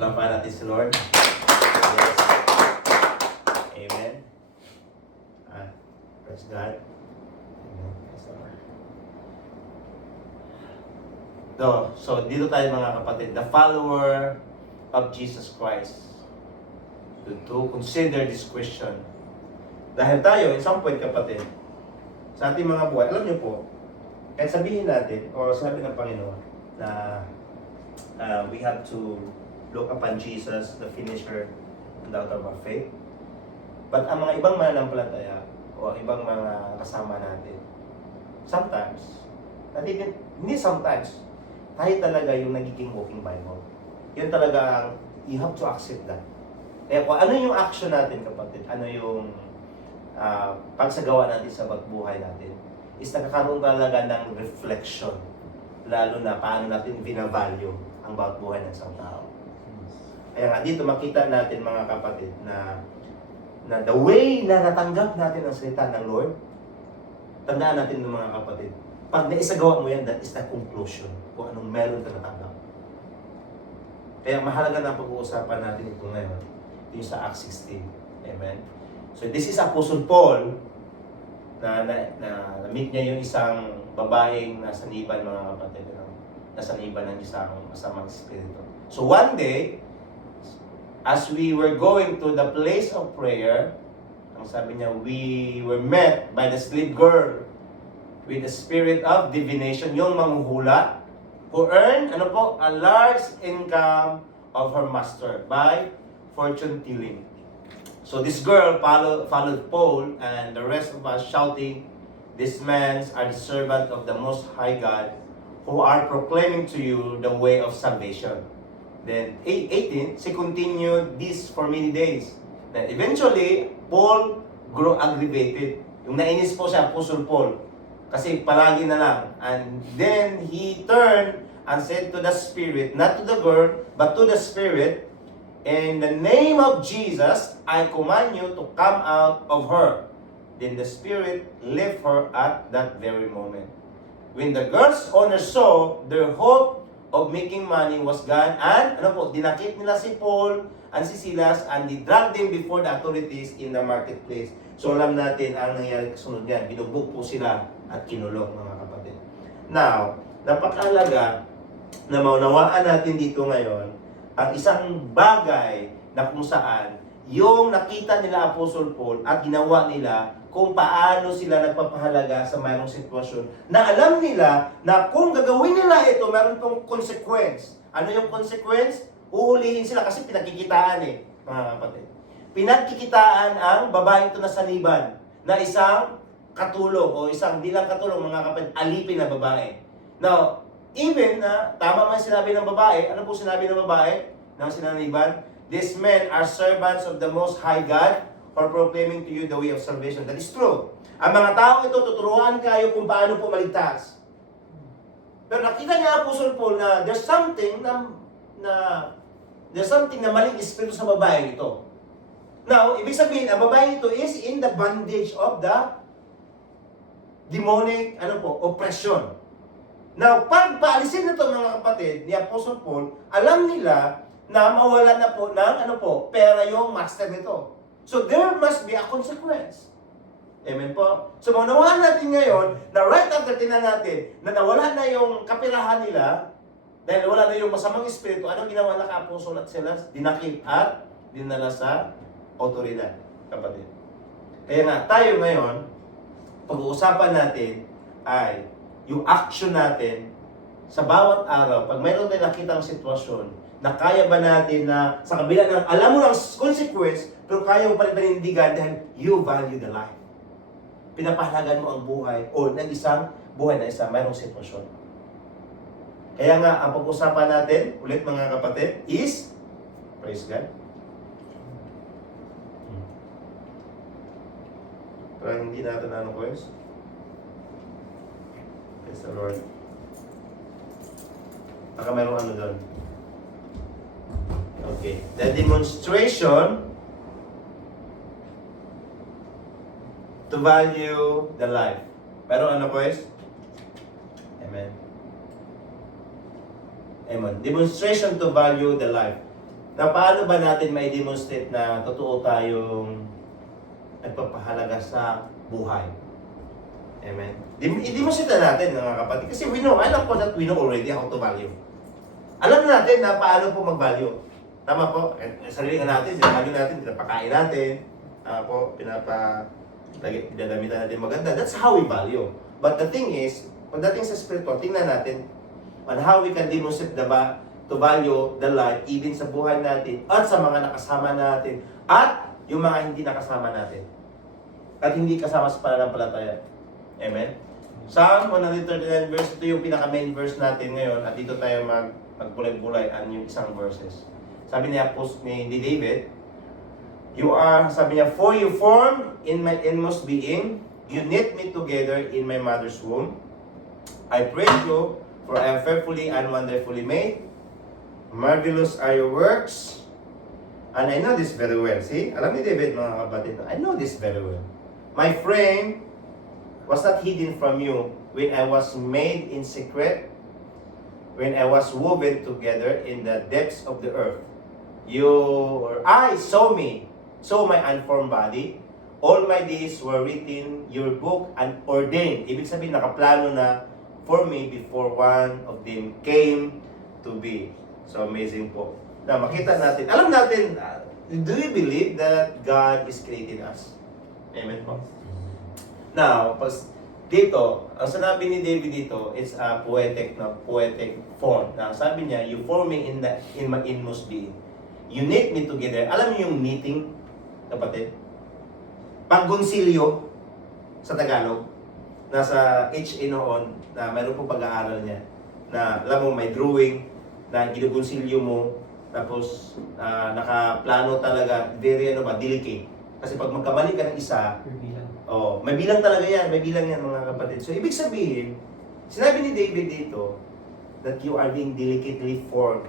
Lampahan natin si Lord. Yes. Amen. Praise God. Amen. Praise the Lord. So, dito tayo mga kapatid, the follower of Jesus Christ, to consider this question. Dahil tayo, in some point kapatid, sa ating mga buhay, alam niyo po, kahit sabihin natin, o sabi ng Panginoon, na we have to look upon Jesus, the finisher and the author of our faith. But ang mga ibang mananampalataya, o ibang mga kasama natin, sometimes, hindi sometimes, tayo talaga yung nagiging walking Bible. Yun talaga, you have to accept that. Kaya kung ano yung action natin, kapatid, ano yung pagsagawa natin sa pagbuhay natin, is nakakaroon talaga ng reflection, lalo na paano natin binavalue ang bawat buhay ng isang tao. Kaya nga dito makita natin mga kapatid na the way na natanggap natin ang salita ng Lord, tandaan natin ng mga kapatid, pag naisagawa mo yan, that is the conclusion kung anong meron ka natanggap. Kaya mahalaga na pag-uusapan natin ito ngayon, ito yung sa Acts 16. Amen? So this is Apostle Paul na na-meet niya yung isang babaeng nasaniban, mga kapatid, nasaniban ng isang masamang espiritu. So one day, as we were going to the place of prayer, ang sabi niya, we were met by the slave girl with the spirit of divination, yung manghuhula, who earned, a large income of her master by fortune telling. So this girl followed Paul and the rest of us, shouting, "These men are the servant of the Most High God, who are proclaiming to you the way of salvation." Then 18, she continued this for many days. Then eventually, Paul grew aggravated. Yung nainis po siya, Apostle Paul. Kasi palagi na lang. And then he turned and said to the spirit, not to the girl, but to the spirit, "In the name of Jesus, I command you to come out of her." Then the spirit left her at that very moment. When the girl's owner saw their hope of making money was gone, and dinakip nila si Paul and si Silas, and they dragged them before the authorities in the marketplace. So alam natin ang nangyari kasunod yan. Binugbog po sila at kinulong, mga kapatid. Now, napakahalaga na maunawaan natin dito ngayon ang isang bagay na kung saan yung nakita nila Apostle Paul at ginawa nila kung paano sila nagpapahalaga sa mayroong sitwasyon na alam nila na kung gagawin nila ito, meron itong consequence. Ano yung consequence? Uhulihin sila kasi pinagkikitaan mga kapatid. Pinagkikitaan ang babaeng ito na saniban na isang katulong o isang di lang katulong, mga kapatid, alipin na babae. Now, even na tama man sinabi ng babae, ano po sinabi ng babae ng sinaniban? "These men are servants of the Most High God, for proclaiming to you the way of salvation." That is true. Ang mga taong ito, tuturuan kayo kung paano po maligtas. Pero nakita niya Apostle Paul na there's something na maling espiritu sa babae ito. Now, ibig sabihin, ang babae ito is in the bondage of the demonic, oppression. Now, pag paalisin na ito mga kapatid ni Apostle Paul, alam nila na mawala na po ng pera yung master nito. So, there must be a consequence. Amen po. So, maunawaan natin ngayon na right after tinan natin na nawala na yung kapirahan nila, dahil wala na yung masamang espiritu, anong ginawa na ka-apostol at Silas? Dinakip at dinala sa otoridad, kapatid. Kaya nga, tayo ngayon, pag-uusapan natin ay yung action natin sa bawat araw. Pag mayroon tayo nakitang sitwasyon, na kaya ba natin na sa kabila ng alam mo ng consequence, pero kaya mo pa rin panindigan dahil you value the life. Pinapahalagan mo ang buhay o ng isang buhay na isang mayroong sitwasyon. Kaya nga, ang pag-usapan natin, ulit mga kapatid, is, praise God. Parang hindi natin quiz. Praise the Lord. Baka mayroong doon. Okay. The demonstration to value the life. Pero quiz? Amen. Amen. Demonstration to value the life. Na paano ba natin may demonstrate na totoo tayong nagpapahalaga sa buhay? Amen. I-demonstrate natin mga kapatid. Kasi alam ko that we know already how to value. Alam natin na paano po mag-value. Tama po? Sarili natin, value natin, pinapakain natin, pinadamitan natin maganda. That's how we value. But the thing is, pagdating sa spiritual, tingnan natin on how we can demonstrate to value the life even sa buhay natin at sa mga nakasama natin at yung mga hindi nakasama natin at hindi kasama sa pananampalataya. Amen? Psalm 139 verse, ito yung pinaka-main verse natin ngayon at dito tayo magpulay-pulay ang yung isang verses. Sabi niya ni David, sabi niya, for you formed in my inmost being, you knit me together in my mother's womb. I praise you, for I am fearfully and wonderfully made. Marvelous are your works. And I know this very well. See? Alam ni David, mga kapatid, I know this very well. My frame was not hidden from you when I was made in secret, when I was woven together in the depths of the earth. Your eyes saw my unformed body. All my days were written, your book and ordained. Ibig sabihin, nakaplano na for me before one of them came to be. So amazing po. Na makita natin, alam natin, do you believe that God is creating us? Amen po. Now, dito, ang sinabi ni David dito, it's a poetic form. Na sabi niya, you form me in my inmost being. You knit me together. Alam niyo yung knitting, kapatid? Paggonsilyo sa Tagalog. Nasa HA noon, na mayroon po pag-aaral niya. Na alam mo, may drawing na ginugonsilyo mo. Tapos, nakaplano talaga, very delicate. Kasi pag magkamali ka ng isa, may bilang talaga yan. May bilang yan mga kapatid. So, ibig sabihin, sinabi ni David dito, that you are being delicately formed.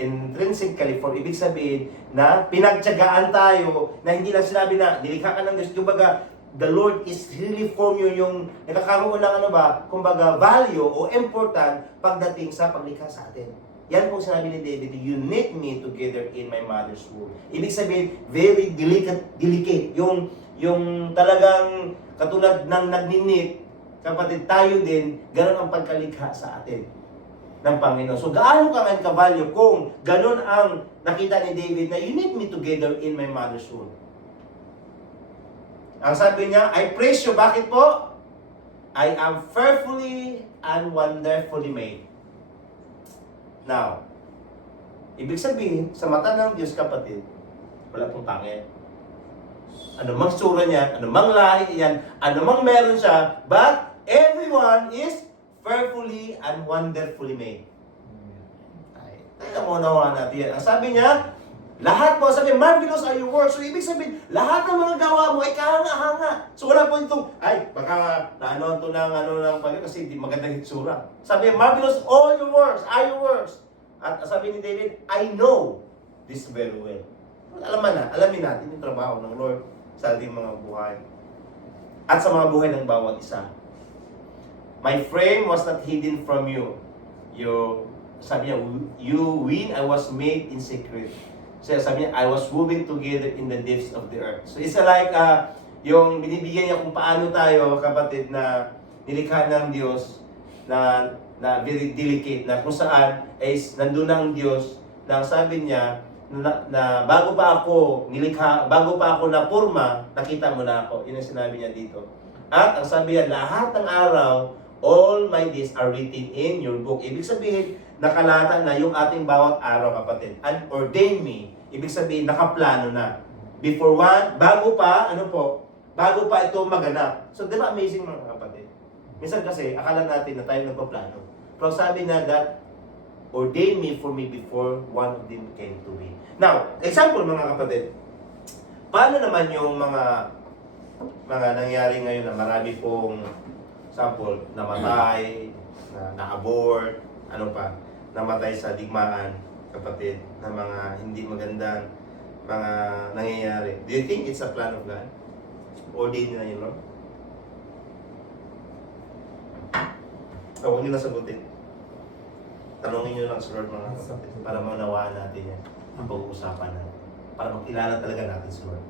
Intrinsically formed. Ibig sabihin na pinagtyagaan tayo na hindi lang sinabi na dilikha ka ng Diyos. Kumbaga, the Lord is really form yung nakakaroon ng kumbaga, value o important pagdating sa paglikha sa atin. Yan po sinabi ni David, you knit me together in my mother's womb. Ibig sabihin, very delicate. Yung talagang katulad ng nagninit, kapatid, tayo din, ganun ang pagkalikha sa atin ng Panginoon. So, gaano ka ngayon ka-value kung ganun ang nakita ni David na you knit me together in my mother's womb. Ang sabi niya, I praise you. Bakit po? I am fearfully and wonderfully made. Now, ibig sabihin, sa mata ng Diyos, kapatid, wala pong pangit. Ano mang sura niya, ano mang lahi yan, ano mang meron siya, but everyone is fearfully and wonderfully made. Ay, tayo mo nawa natin yan. Ang sabi niya, lahat po, sabi, marvelous are your works. So, ibig sabihin, lahat ng mga gawa mo ay kahanga-hanga. So, wala po itong, baka naano ito ng pagkakas kasi di magandang hitsura. Sabi, marvelous all your works, are your works. At sabi ni David, I know this very well. alamin natin yung trabaho ng Lord sa ating mga buhay. At sa mga buhay ng bawat isa. My frame was not hidden from you. Sabi niya, when I was made in secret. So sabi niya, I was woven together in the depths of the earth. So it's like, yung binibigyan niya kung paano tayo, kapatid, na nilikha ng Diyos, na very delicate, na kung saan is nandun ang Diyos, na sabi niya, na bago pa ako nilikha, bago pa ako napurma, nakita mo na ako. Yun ang sinabi niya dito. At ang sabi niya, lahat ng araw, all my days are written in your book. Ibig sabihin, nakalata na yung ating bawat araw, kapatid. And ordain me. Ibig sabihin, nakaplano na. Bago pa ito maganap. So, di ba amazing mga kapatid? Minsan kasi, akala natin na tayo nagpaplano. Pero sabi na that, ordain me for me before one of them came to me. Now, example mga kapatid, paano naman yung mga nangyari ngayon na marami pong example, namatay, na-abort, namatay sa digmaan, kapatid, na mga hindi magandang mga nangyayari. Do you think it's a plan of God? Ordain na yun, Lord? Huwag nyo na sagutin. Tanungin nyo lang sa Lord mga kapatid para maunawaan natin yan ang pag-uusapan natin. Para makilala talaga natin si Lord.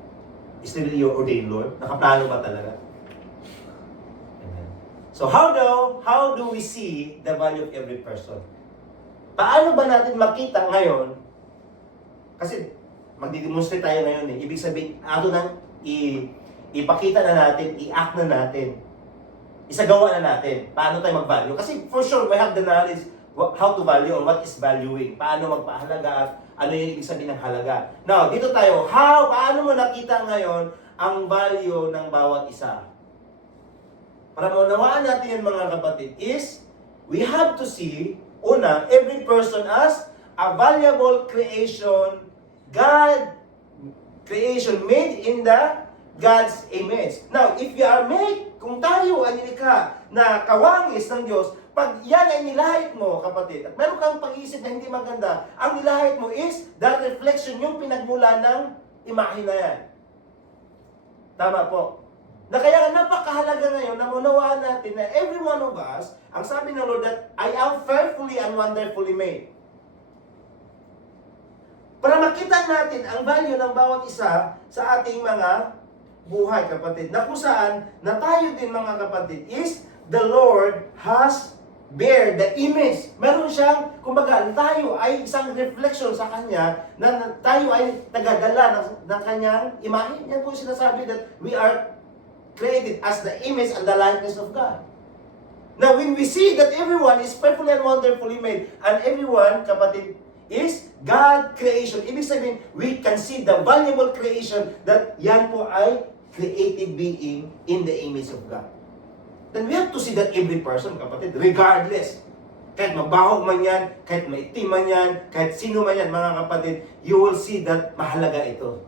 Is really your ordained Lord? Nakaplano ba talaga? Amen. So how do we see the value of every person? Paano ba natin makita ngayon? Kasi magdi-demonstrate tayo ngayon eh. Ibig sabihin, ato nang ipakita na natin, i-act na natin. Isagawa na natin. Paano tayo mag-value? Kasi for sure, we have the knowledge how to value or what is valuing. Paano magpahalaga at ano yung ibig sabihin ng halaga. Now, dito tayo, paano mo nakita ngayon ang value ng bawat isa? Para maunawaan natin yan mga kapatid is, we have to see, una, every person as a valuable creation, God creation made in the God's image. Now, if you are made, kung tayo ay nilikha na kawangis ng Diyos, pag yan ay nilahit mo, kapatid, at meron kang pag-iisip na hindi maganda, ang nilahit mo is that reflection, yung pinagmula ng imahe na yan. Tama po. Na kaya napakahalaga ngayon na maunawaan natin na every one of us, ang sabi ng Lord that I am fearfully and wonderfully made. Para makita natin ang value ng bawat isa sa ating mga buhay, kapatid. Na kung saan, na tayo din mga kapatid is the Lord has bear the image. Meron siyang, kumbaga, tayo ay isang reflection sa Kanya na tayo ay tagadala ng Kanyang imahe. Yan po sinasabi that we are created as the image and the likeness of God. Now, when we see that everyone is perfectly and wonderfully made, and everyone, kapatid, is God creation. Ibig sabihin, we can see the valuable creation that yan po ay created being in the image of God. Then we have to see that every person, kapatid, regardless, kahit mabaho man yan, kahit maitim man yan, kahit sino man yan, mga kapatid, you will see that mahalaga ito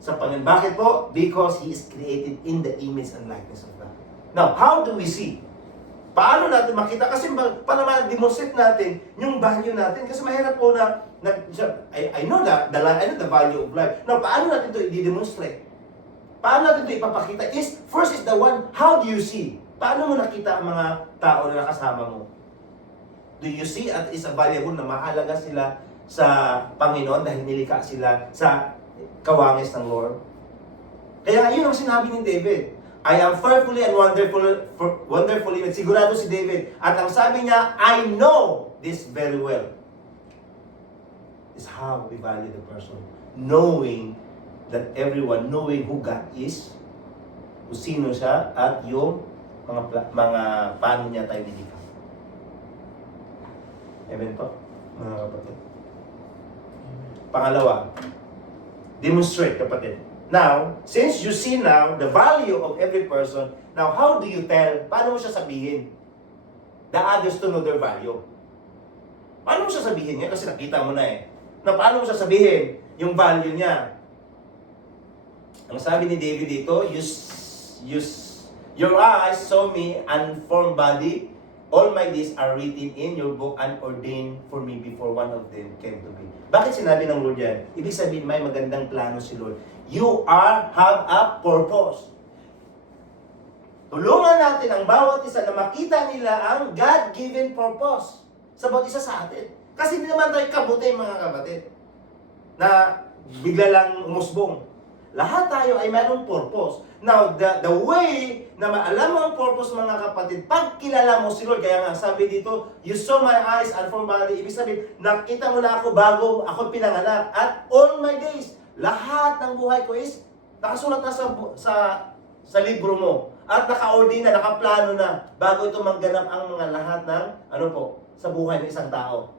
sa Panginoon. Bakit po? Because He is created in the image and likeness of God. Now, how do we see? Paano natin makita? Kasi para ma-demonstrate natin yung value natin. Kasi mahirap po na I know the value of life. Now, paano natin ito i-demonstrate? Paano natin ito ipapakita? First is the one, how do you see? Paano mo nakita ang mga tao na nakasama mo? Do you see at is a valuable na mahalaga sila sa Panginoon dahil nilikha sila sa kawangis ng Lord? Kaya yun ang sinabi ni David. I am fearfully and wonderfully made. Sigurado si David. At ang sabi niya, I know this very well. Is how we value the person. Knowing that everyone, knowing who God is, kung sino siya, at yung mga paano niya tayo nilikha. Amen po, mga kapatid. Pangalawa, demonstrate, kapatid. Now, since you see now the value of every person, now how do you tell? Paano mo siya sabihin? The others to know their value. Paano mo siya sabihin niya? Kasi nakita mo na eh. Na paano mo siya sabihin yung value niya? Ang sabi ni David dito, your eyes saw me unformed body, all my days are written in your book and ordained for me before one of them came to be. Bakit sinabi ng Lord yan? Ibig sabihin, may magandang plano si Lord. You have a purpose. Tulungan natin ang bawat isa na makita nila ang God-given purpose sa bawat isa sa atin. Kasi hindi naman tayo kabuti, mga kapatid, na bigla lang umusbong. Lahat tayo ay mayroong purpose. Now, the way na maalam mo ang purpose, mga kapatid, pag kilala mo si Lord, kaya nga sabi dito, you saw my eyes and from body, ibig sabihin, nakita mo na ako bago ako pinanganak. At all my days, lahat ng buhay ko is nakasulat na sa libro mo. At naka-ordain na, nakaplano na, bago ito mangganap ang mga lahat ng, sa buhay ng isang tao.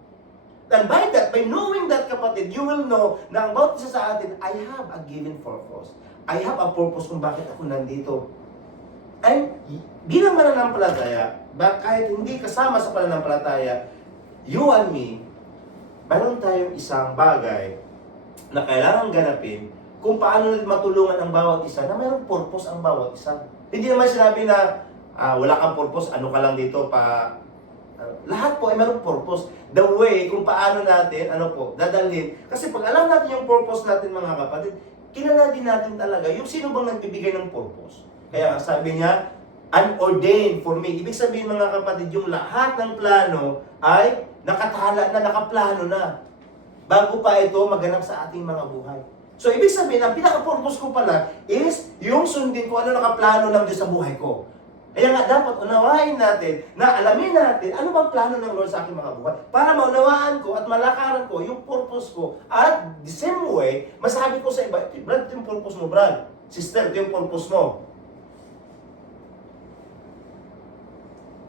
And by that, by knowing that, kapatid, you will know na ang bawat isa sa atin, I have a given purpose. I have a purpose kung bakit ako nandito. And bilang mananampalataya, kahit hindi kasama sa pananampalataya, you and me, mayroon tayong isang bagay na kailangan ganapin kung paano natin matulungan ang bawat isa na mayroong purpose ang bawat isa. Hindi naman sinabi na wala kang purpose, ano ka lang dito lahat po ay mayroong purpose. The way kung paano natin, dadalhin. Kasi pag alam natin yung purpose natin, mga kapatid, kilala din natin talaga yung sino bang nagbibigay ng purpose. Kaya sabi niya, unordained for me. Ibig sabihin, mga kapatid, yung lahat ng plano ay nakatala na, nakaplano na. Bago pa ito maganap sa ating mga buhay. So, ibig sabihin, ang pinaka-purpose ko pala is yung sundin ko ano nakaplano ng Diyos sa buhay ko. Kaya nga dapat unawain natin, na alamin natin ano bang plano ng Lord sa aking mga buhay. Para maunawaan ko at malakaran ko yung purpose ko. At the same way, masabi ko sa iba, Brad, ito yung purpose mo, Brad. Sister, ito yung purpose mo.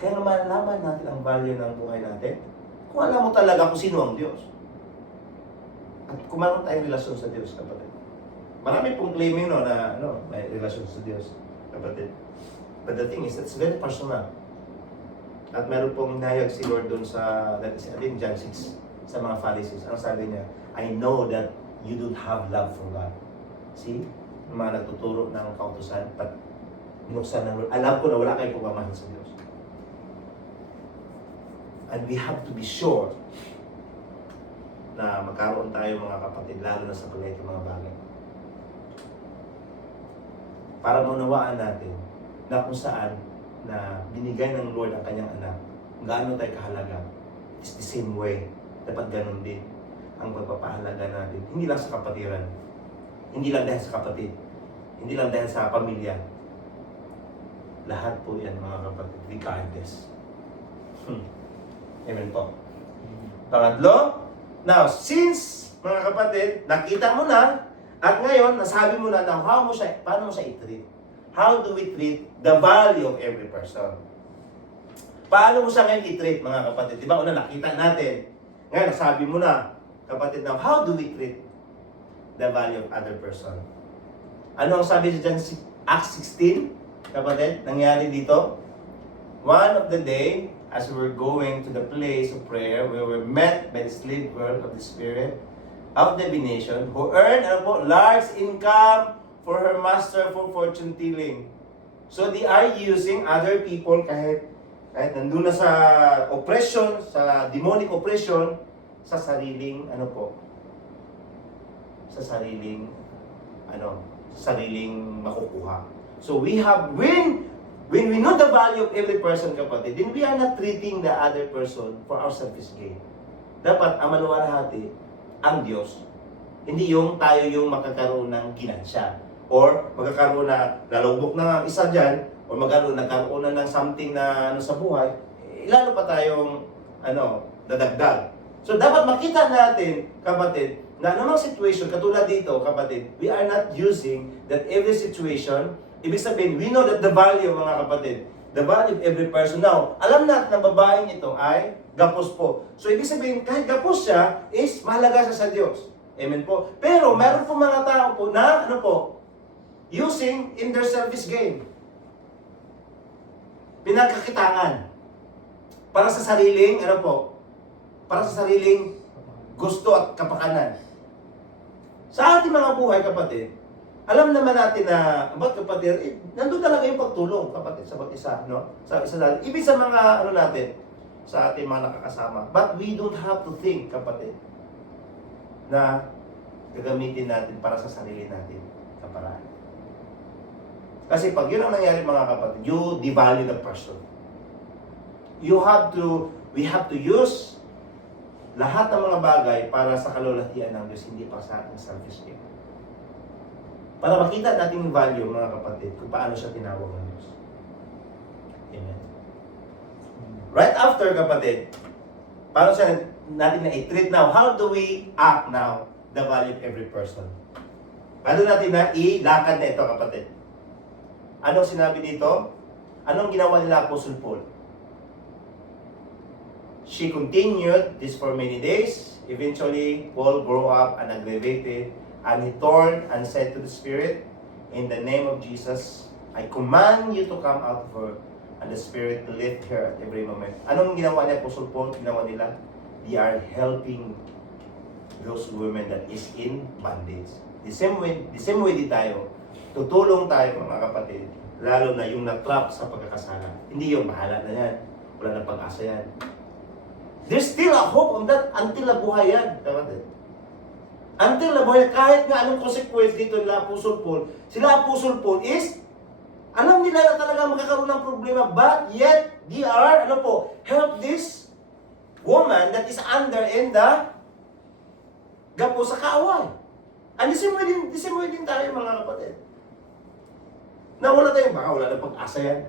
Kaya nga malalaman natin ang value ng buhay natin. Kung alam mo talaga kung sino ang Diyos. At kung mayroon tayong relasyon sa Diyos, kapatid. Marami pong claiming na may relasyon sa Diyos, kapatid. But the thing is, it's very personal. At meron pong inayag si Lord doon sa, I think John 6, sa mga Pharisees. Ang sabi niya, I know that you don't have love for God. See? Yung mga nagtuturo ng kautusan, pat binuksan ng Lord. Alam ko na wala kayong pagmamahal sa Diyos. And we have to be sure na magkaroon tayo, mga kapatid, lalo na sa paglayang mga bagay. Para maunawaan natin na kung saan na binigay ng Lord ang kanyang anak, gaano tayo kahalaga. It's the same way. Dapat ganun din ang pagpapahalaga natin. Hindi lang sa kapatiran. Hindi lang dahil sa kapatid. Hindi lang dahil sa pamilya. Lahat po yan, mga kapatid, regardless. Amen po. Pangatlo, now, since, mga kapatid, nakita mo na, at ngayon, nasabi mo na paano mo siya i-treat? How do we treat the value of every person? Paano mo siya ngayon i-treat, mga kapatid? Diba, una nakita natin. Ngayon, nasabi mo na, kapatid, now, how do we treat the value of other person? Ano ang sabi sa Acts 16, kapatid, nangyari dito? One of the day, as we were going to the place of prayer, we were met by the slave girl of the spirit of divination who earned a large income for her master for fortune telling. So they are using other people kahit nandun na sa oppression, sa demonic oppression, sa sariling sa sariling makukuha. So we have when we know the value of every person, kapatid, then we are not treating the other person for our selfish gain. Dapat ang maluwalhati ang Diyos. Hindi yung tayo yung makakaroon ng ginansya. Or magkakaroon na nalubok na ang isa dyan, or nagkaroon na ng something na sa buhay, lalo pa tayong dadagdag. So dapat makita natin, kapatid, na anumang situation, katulad dito, kapatid, we are not using that every situation. Ibig sabihin, we know that the value, mga kapatid, the value of every person. Now, alam natin na babaeng ito ay gapos po. So, ibig sabihin, kahit gapos siya, is mahalaga siya sa Diyos. Amen po. Pero, meron po mga tao po na, using in their selfish gain. Pinagkakitangan. Para sa sariling, para sa sariling gusto at kapakanan. Sa ating mga buhay, kapatid, alam naman natin na, ba't kapatid, nandun talaga yung pagtulong, kapatid, sa isa, no? Sa isa natin. Ibig sa mga, natin, sa ating mga nakakasama. But we don't have to think, kapatid, na gagamitin natin para sa sarili natin sa paraan. Kasi pag yun ang nangyari, mga kapatid, you devalue the person. We have to use lahat ng mga bagay para sa kalulatian ng Diyos, hindi pa sa ating selfish gain. Para makita natin yung value, mga kapatid, kung paano siya tinawag ng Diyos. Amen. Right after, kapatid, paano siya natin na i-treat now? How do we act now? The value of every person. Paano natin na ilakad na ito, kapatid? Anong sinabi dito? Anong ginawa nila Apostle Paul? She continued this for many days. Eventually, Paul grew up and aggravated, and he turned and said to the Spirit, "In the name of Jesus, I command you to come out of her." And the Spirit left her at every moment. Anong ginawa ni Apostle Paul? Ginawa nila? They are helping those women that is in bondage. The same way din tayo. Tutulong tayo, mga kapatid, lalo na yung na-trap sa pagkakasala. Hindi yung bahala na yan. Wala na pag-asa yan. There's still a hope on that until nabuhay yan, kapatid. Until nabuhay, kahit nga anong consequence dito nila Apostle Paul, sila Apostle Paul is, alam nila na talaga magkakaroon ng problema, but yet, they are, help this woman that is under in the gapo sa kaaway. And the same way din tayo, mga kapatid. Na wala tayong, baka wala na pag-asa yan.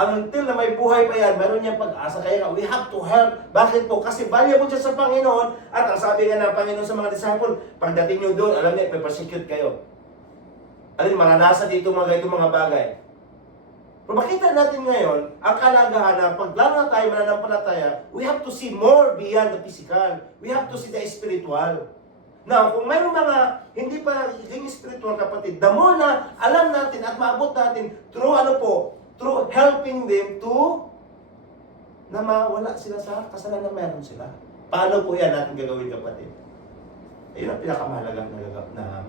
Until na may buhay pa yan, meron niyang pag-asa. Kaya nga, we have to help. Bakit po? Kasi valuable siya sa Panginoon. At ang sabi nga ng Panginoon sa mga disciple, pagdating nyo doon, alam niya, ipapersecute kayo. Alam niyo, maranasan dito mga bagay. Pero makita natin ngayon, ang kalagahan na pag lalo na tayo mananampalataya, we have to see more beyond the physical. We have to see the spiritual. Now, kung mayroong mga hindi pa naging spiritual, kapatid, the more na alam natin at maabot natin through through helping them to na mawala sila sa kasalanan na meron sila. Paano po yan natin gagawin, kapatid? Ayun ang pinakamahalaga na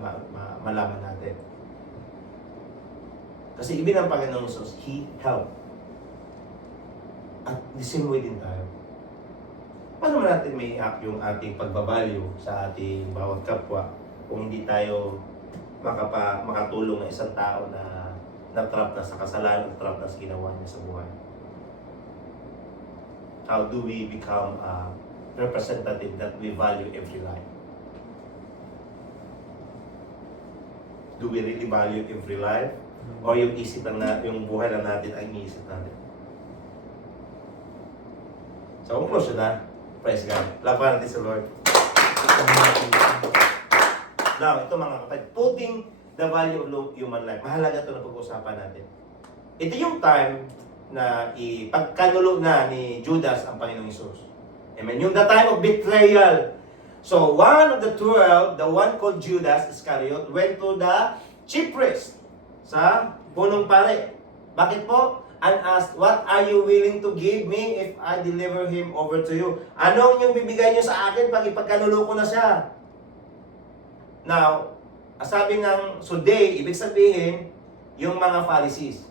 malaman natin. Kasi ibig ng Panginoon Jesus, He helped. At the same way din tayo. Paano natin may act yung ating pagbabalyo sa ating bawat kapwa kung hindi tayo makatulong na isang tao na na-trap na sa kasalanan, na-trap na sa ginawa niya sa buhay? How do we become a representative that we value every life? Do we really value every life? O yung isip lang yung buhay lang natin ay iniisip natin? So, conclusion na. Praise God. Laban natin sa Lord. Now, ito mga kapatid, putting the value of human life. Mahalaga ito na pag-usapan natin. Ito yung time na ipagkanulo na ni Judas ang Panginoong Hesus. Amen. Yung the time of betrayal. So, one of the 12, the one called Judas Iscariot, went to the chief priest sa punong pare. Bakit po? And asked, "What are you willing to give me if I deliver him over to you?" Anong yung bibigay niyo sa akin pag ipagkanulo ko na siya? Now, sabi ng so they, ibig sabihin, yung mga Pharisees.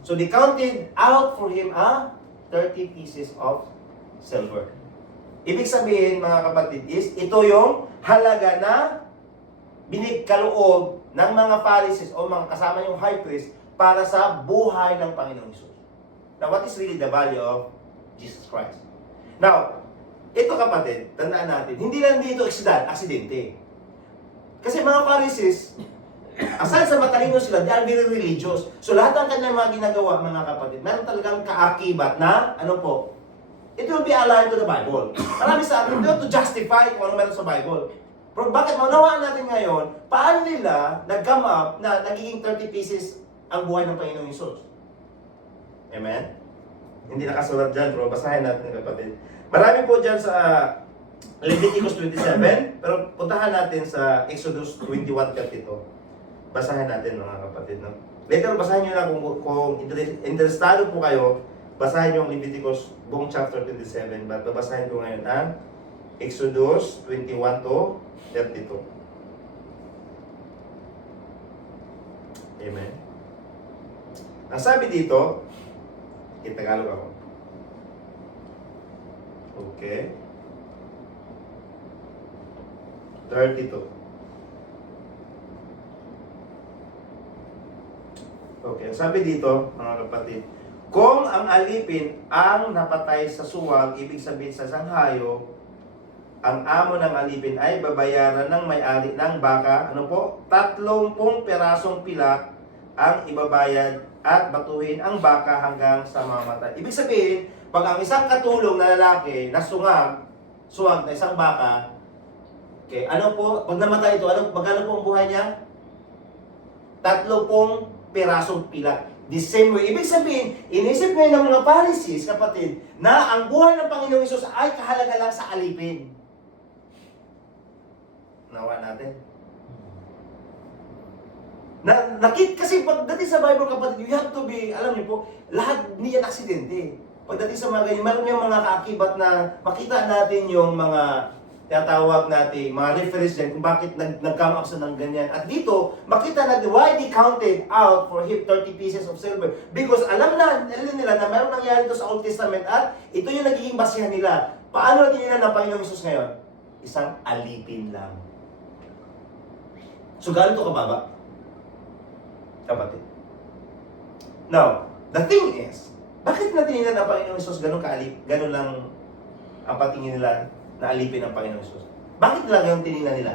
So they counted out for him 30 pieces of silver. Ibig sabihin, mga kapatid, is ito yung halaga na binigkaloob ng mga Pharisees o mga kasama yung high priest para sa buhay ng Panginoong Hesus. Now, what is really the value of Jesus Christ? Now, ito kapatid, tandaan natin, hindi lang dito aksidente. Kasi mga Pharisees, aside sa matalino sila, they are very religious. So lahat ng kanilang mga ginagawa, mga kapatid, meron talagang kaakibat na, it will be aligned to the Bible. Marami sa atin, to justify kung ano meron sa Bible. Pero bakit maunawaan natin ngayon, paano nila nag-come up na nagiging 30 pieces ang buhay ng Panginoong Hesus? Amen? Hindi nakasulat dyan, pero basahin natin, kapatid. Marami po dyan sa Leviticus 27, pero puntahan natin sa Exodus 21:32. Basahin natin, mga kapatid. No? Later, basahin nyo na kung interesado po kayo, basahin nyo ang Leviticus buong chapter 27. But babasahin ko ngayon ang Exodus 21 to 32. Amen. Ang sabi dito, Tagalog ako. Okay. 32. Okay, sabi dito, mga kapatid, kung ang alipin ang napatay sa suwag, ibig sabihin sa sanghayo, ang amo ng alipin ay babayaran ng may-ari ng baka, 30 perasong pilak ang ibabayad at batuhin ang baka hanggang sa mamatay. Ibig sabihin, pag ang isang katulong na lalaki na suwag na isang baka, okay, pag namatay ito, magkano po ang buhay niya? 30 perasong pilak. The same way, ibig sabihin, inisip ngayon ng mga Pharisees, kapatid, na ang buhay ng Panginoong Hesus ay kahalaga lang sa alipin. Nawa natin. Kasi pagdating sa Bible, kapatid, you have to be, alam niyo po, lahat niyan aksidente. Pagdating sa mga ganyan, meron yung mga kaakibat na makita natin yung mga tinatawag natin, mga reference dyan kung bakit nag-come up sa ng ganyan. At dito, makita natin why they counted out for him 30 pieces of silver. Because alam nila na meron nangyari ito sa Old Testament at ito yung nagiging basihan nila. Paano natin yun ng Panginoong Hesus ngayon? Isang alipin lang. So, gaano ito kababa? Kapatid. Now, the thing is, bakit natin nila ng Panginoong Hesus ganun lang ang patingin nila na alipin ng Panginoong Hesus? Bakit lang yung tinignan nila?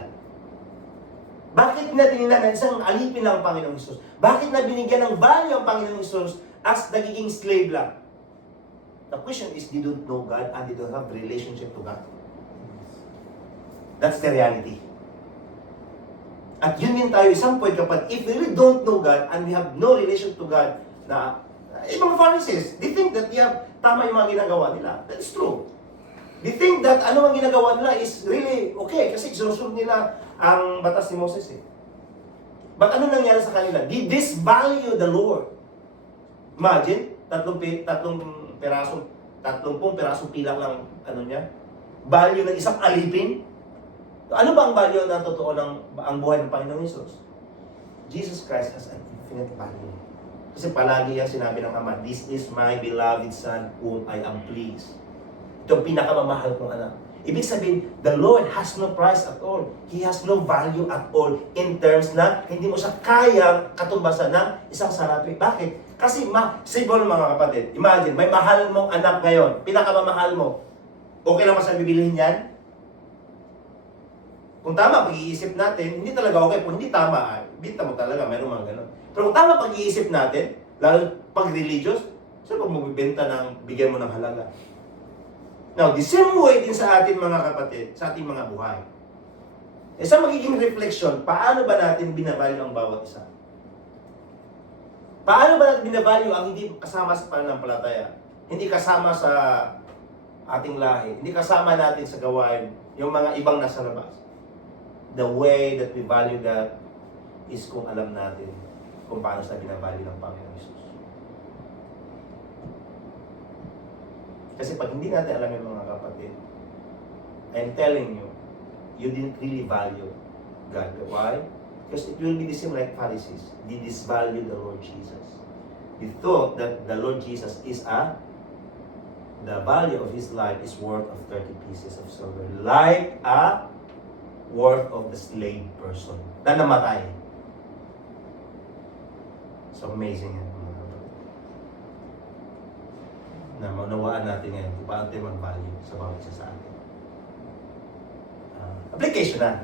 Bakit na tinignan na isang alipin ng Panginoong Hesus? Bakit na binigyan ng value ang Panginoong Hesus as nagiging slave lang? The question is, they don't know God and they don't have relationship to God. That's the reality. At yun din tayo, isang point kapag if we really don't know God and we have no relation to God, na mga Pharisees, they think that tama yung mga ginagawa nila. That's true. They think that ano ang ginagawa nila is really okay kasi sinusunod nila ang batas ni Moses eh. But ano nangyari sa kanila? They disvalue the Lord. Imagine, 30 perasong pilak lang niya. Value ng isang alipin. Ano ba ang value na totoo ang buhay ng Panginoong Hesus? Jesus Christ has an infinite value. Kasi palagi yung sinabi ng Ama, "This is my beloved Son whom I am pleased." Ito ang pinakamamahal kong anak. Ibig sabihin, the Lord has no price at all. He has no value at all in terms na hindi mo siya kayang katumbasan ng isang sarapi. Bakit? Kasi simple mga kapatid. Imagine, may mahal mong anak ngayon, pinakamamahal mo. Okay lang ba sa bibilihin yan? Kung tama pag-iisip natin, hindi talaga okay. Kung hindi tama, binta mo talaga, mayroong mga ganun. Pero kung tama pag-iisip natin, lalo pag religious, saan pag magbibenta ng bigyan mo ng halaga? Now, the same way din sa atin mga kapatid, sa ating mga buhay. Sa magiging reflection, paano ba natin binavalue ang bawat isa? Paano ba natin binavalue ang hindi kasama sa pananampalataya? Hindi kasama sa ating lahi, hindi kasama natin sa gawain, yung mga ibang nasa labas. The way that we value that is kung alam natin kung paano sa binavalue ng Panginoong Hesus. Kasi pag hindi natin alam yung mga kapatid, I'm telling you, you didn't really value God. Why? Because it will be the same like Pharisees. They disvalue the Lord Jesus. They thought that the Lord Jesus is the value of His life is worth of 30 pieces of silver. Like a worth of the slave person na namatay. So amazing yan. Na maunawaan natin ngayon kung paano tayo mag-value sa bawat isa sa atin. Application na.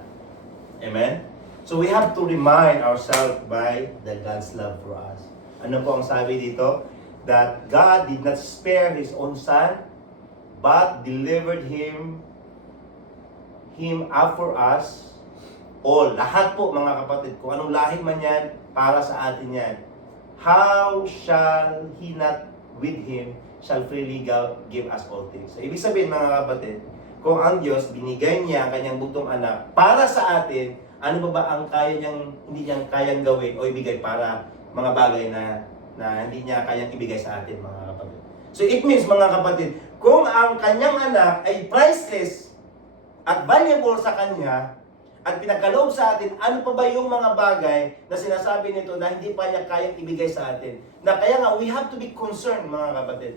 Amen? So we have to remind ourselves by the God's love for us. Ano po ang sabi dito? That God did not spare His own Son, but delivered Him up for us all. Lahat po mga kapatid, kung anong lahi man yan, para sa atin yan. How shall He not with Him shall freely give us all things. So, ibig sabihin mga kapatid, kung ang Diyos binigay niya ang kanyang bugtong anak para sa atin, ano ba ang hindi niya kayang gawin o ibigay para mga bagay na hindi niya kayang ibigay sa atin mga kapatid. So it means mga kapatid, kung ang kanyang anak ay priceless at valuable sa kanya, at pinagkaloob sa atin, ano pa ba yung mga bagay na sinasabi nito na hindi pa niya kayang ibigay sa atin. Na kaya nga, we have to be concerned, mga kapatid,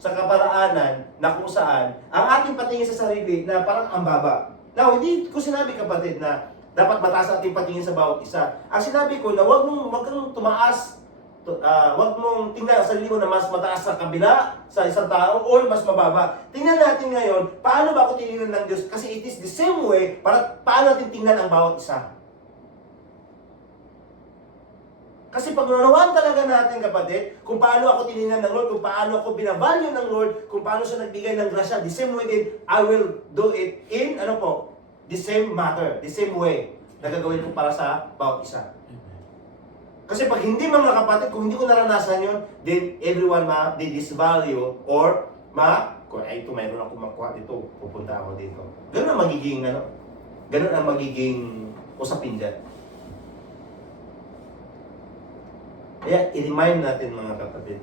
sa kaparaanan na kung saan ang ating patingin sa sarili na parang ang baba. Now, hindi ko sinabi, kapatid, na dapat mataas ating patingin sa bawat isa. Ang sinabi ko na wag kang tumaas, wag mong tingnan ang sarili mo na mas mataas sa kabila sa isang tao o mas mababa. Tingnan natin ngayon, paano ba ako tinignan ng Diyos? Kasi it is the same way para paano natin tingnan ang bawat isa. Kasi pag nanawaan talaga natin, kapatid, kung paano ako tinignan ng Lord, kung paano ako binavalue ng Lord, kung paano siya nagbigay ng grasya, the same way din, I will do it in, the same matter, the same way na gagawin ko para sa bawat isa. Kasi pag hindi mga kapatid, kung hindi ko naranasan yun, then everyone they disvalue or kung ay ito, mayroon ako makuha dito, pupunta ako dito. Ganun ang magiging usapin dyan. Kaya i-remind natin mga kapatid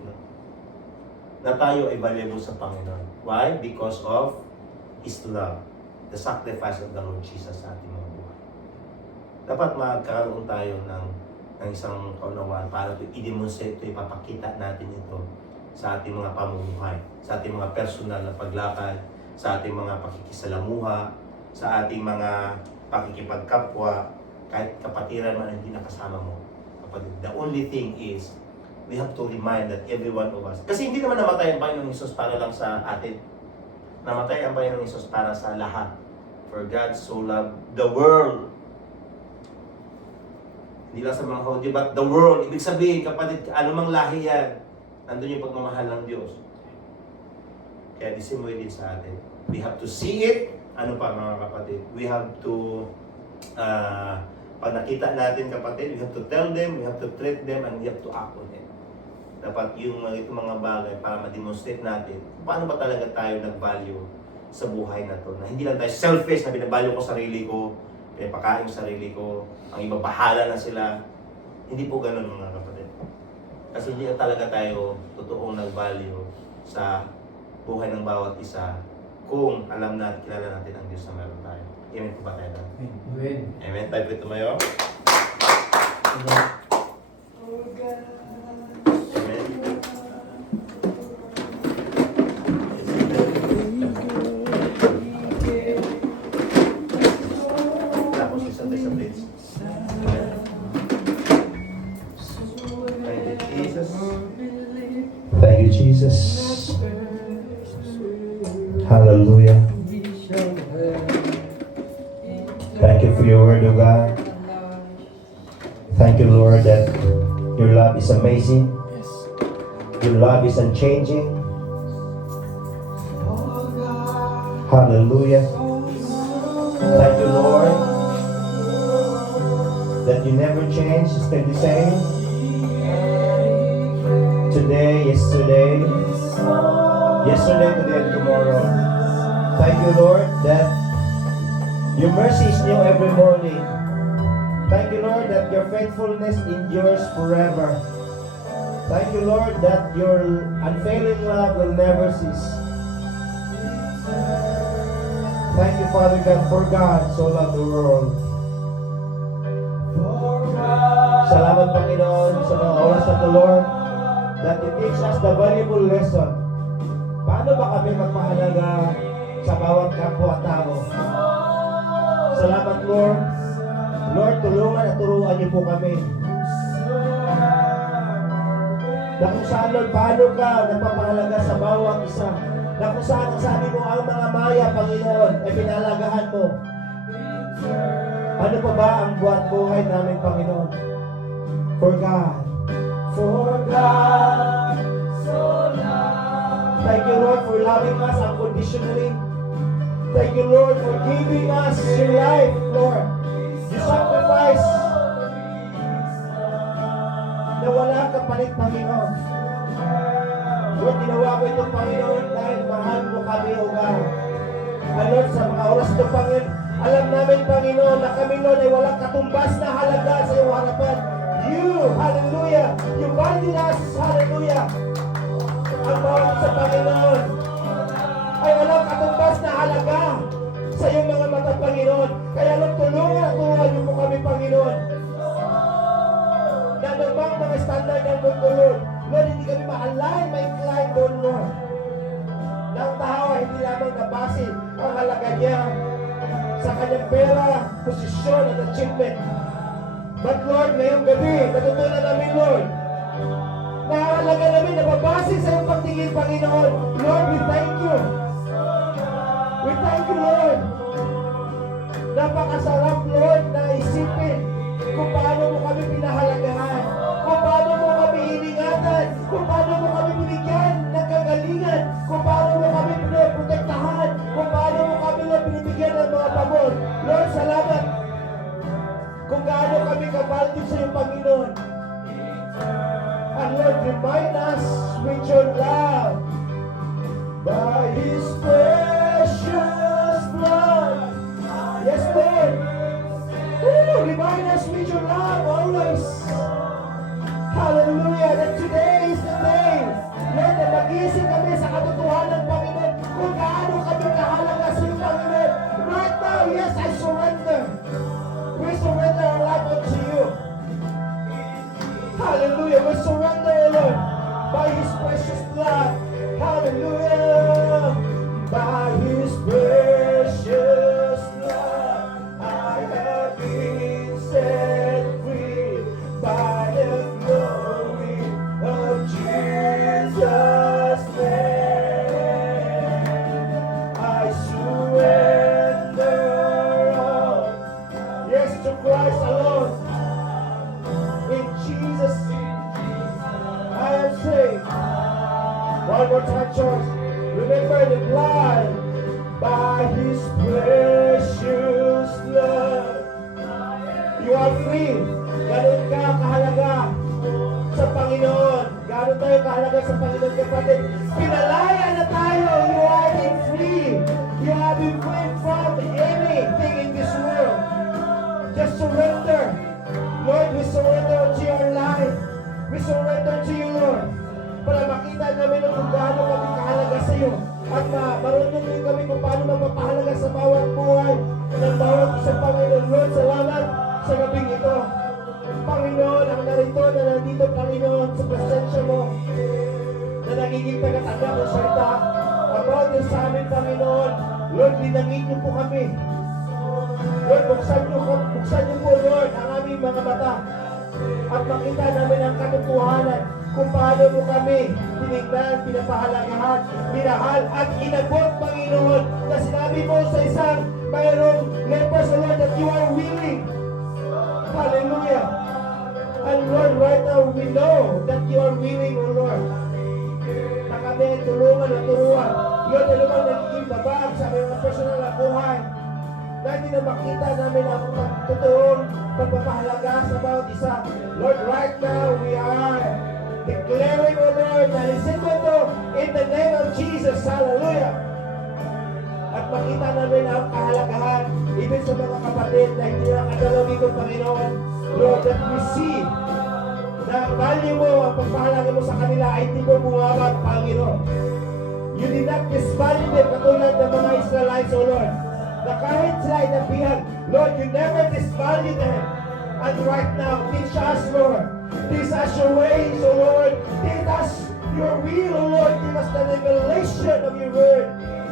na tayo ay valuable sa Panginoon. Why? Because of His love, the sacrifice of the Lord Jesus sa ating mga buhay. Dapat magkaroon tayo ng isang kaunawaan para i-demonstrate ito, ipapakita natin ito sa ating mga pamumuhay, sa ating mga personal na paglakad, sa ating mga pakikisalamuha, sa ating mga pakikipagkapwa, kahit kapatiran man hindi nakasama mo. The only thing is, we have to remind that every one of us, kasi hindi naman namatay ang Panginoong Hesus para lang sa atin. Namatay ang Panginoong Hesus para sa lahat. For God so loved the world. Hindi lang sa mga Hudyo, but the world. Ibig sabihin, kapatid, anumang lahi yan, nandun yung pagmamahal ng Diyos. Kaya the same way din sa atin. We have to see it. Ano pa mga kapatid? We have to, pag nakita natin kapatid, we have to tell them, we have to treat them, and we have to act on it. Dapat yung mga bagay para ma-demonstrate natin paano ba talaga tayo nag-value sa buhay na to. Na hindi lang tayo selfish na binavalue ko sarili ko, pinapakain yung sarili ko, ang iba bahala na sila. Hindi po ganun mga kapatid. Kasi hindi talaga tayo totoong nag-value sa buhay ng bawat isa kung alam natin, kilala natin ang Diyos na meron tayo. Amen po ba tayo? Amen. Amen. Tayo po tumayo. Amen. Tapos isa tayo sa place. Thank you, Jesus. Thank you, Jesus. Hallelujah. Thank you for your word, O God. Thank you, Lord, that your love is amazing. Your love is unchanging. Hallelujah. Thank you, Lord, that you never change, you stay the same. Today, yesterday, today, and tomorrow. Thank you, Lord, that your mercy is new every morning. Thank you, Lord, that your faithfulness endures forever. Thank you, Lord, that your unfailing love will never cease. Thank you, Father God, for God so loved the world. Salamat, Panginoon, sa mga oras na to, Lord, that you teach us the valuable lesson. Paano ba kami magpahalaga sa bawat kapwa-tao? Salamat, Lord. Lord, tulungan at turuan niyo po kami. Na kung saan, Lord, paano ka nagpapahalaga sa bawat isa. Na kung saan ang sabi mo, ang mga maya, Panginoon, ay pinalagahan mo. Ano pa ba ang buhat buhay namin, Panginoon? For God. For God. So loved. Thank you, Lord, for loving us unconditionally. Thank you, Lord, for giving us your life, Lord. You sacrifice na wala kapalit, Panginoon. Lord, ginawa ko ito, Panginoon, dahil mahal mo kami, O God. And Lord, sa mga oras ito, Panginoon, alam namin, Panginoon, na kami, Lord, ay walang katumbas na halaga sa iyong harapan. You, hallelujah, you valued us, hallelujah. Ang bawat sa Panginoon ay walang katumbas na halaga sa iyong mga mata, Panginoon. Kaya Lord, tulungan at tulungan niyo po kami, Panginoon. Na namang mga standard ng mundo, Lord. Lord, hindi kami ma-align, ma-incline doon, Lord. Na ang tao ay hindi lamang nabase ang halaga niya sa kanyang pera, posisyon at achievement. But Lord, ngayong gabi, natutunan namin, Lord, na ang halaga namin nababase sa iyong pagtingin, Panginoon. Lord, we thank you. We thank you, Lord. Napakasarap, Lord, na isipin kung paano mo kami pinahalagahan, kung paano mo kami iningatan, kung paano mo kami binigyan ng kagalingan, kung paano mo kami pinoprotektahan, kung paano mo kami binibigyan ng mga pabor. Lord, salamat kung gaano kami kabaltin sa iyong Panginoon. And Lord, remind us with your love by His precious blood. Yes, Lord. Remind us with your love always. Hallelujah. That today is the day, Lord, na mag-isip kami sa katotohanan, Panginoon, kung gaano kami kahalaga sa iyong Panginoon. Right now, yes, I surrender. We surrender our life unto you. Hallelujah. We surrender, Lord, by His precious blood. Hallelujah. By His precious blood, I have been set free by the glory of Jesus' name. I surrender all, yes, to Christ alone. In Jesus, I am saved. One more time, church. Remember the blood by His precious blood. You are free. Ganun ka kahalaga sa Panginoon. Ganun tayo kahalaga sa Panginoon, kapatid. Pinalaya na tayo. You are been free. You have been free from anything in this world. Just surrender. Lord, we surrender to your life. We surrender to you, Lord. Para makita namin kung gaano kami kahalaga sa iyo. At marunong din kami kung paano magpapahalaga sa bawat buhay ng bawat isang Panginoon. Lord, salamat sa gabing ito. Panginoon, ang narito na nandito, Panginoon, sa presensya mo, na nagiging tagatanda ng salita about din sa amin, Panginoon. Lord, linangin niyo po kami. Lord, buksan niyo po, Lord, ang aming mga mata at makita namin ang katotohanan kung paano mo kami tinignan, pinapahalagahan, minahal at inabot, Panginoon, na sinabi mo sa isang mayroong lepers, Lord, that you are willing. Hallelujah. And Lord, right now we know that you are willing, O Lord, na kami tulungan at turuan. Lord, ano bang nagiging babag sa aming mga personal na buhay, na hindi na makita namin ang totoong pagpapahalaga sa bawat isa. Lord, right now we are declaring, O Lord, na listen mo to in the name of Jesus. Hallelujah. At makita namin ang kahalagahan even sa mga kapatid na hindi na kadalawi ko, Panginoon. Lord, that we see na ang value mo, ang pagpahalaga mo sa kanila ay hindi mo bumabag, Panginoon. You did not disvalue them katulad ng mga Israelites, O Lord. Na kahit sila ay nabihan, Lord, you never disvalue them. And right now, teach us, Lord. Teach us your ways, O Lord. Teach us your will, O Lord. Give us the revelation of your word.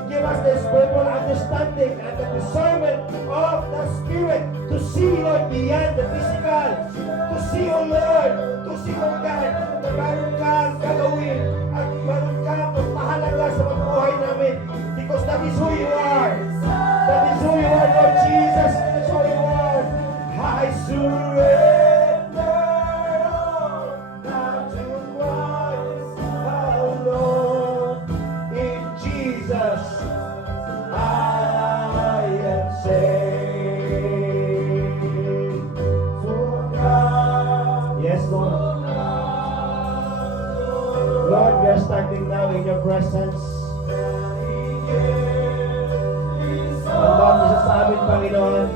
Give us the spiritual understanding and the discernment of the Spirit to see, Lord, beyond the physical. To see, O Lord, to see, Lord God, na meron kang gagawin at meron kang pagpahalaga sa pagbuhay namin. Because that is who you are. That is who you are, Lord Jesus. That is who you are. I surrender all now to Christ alone. In Jesus, I am saved. For God. Yes, Lord. Lord, we are standing now in your presence. Ang bawat isa sa amin, Panginoon,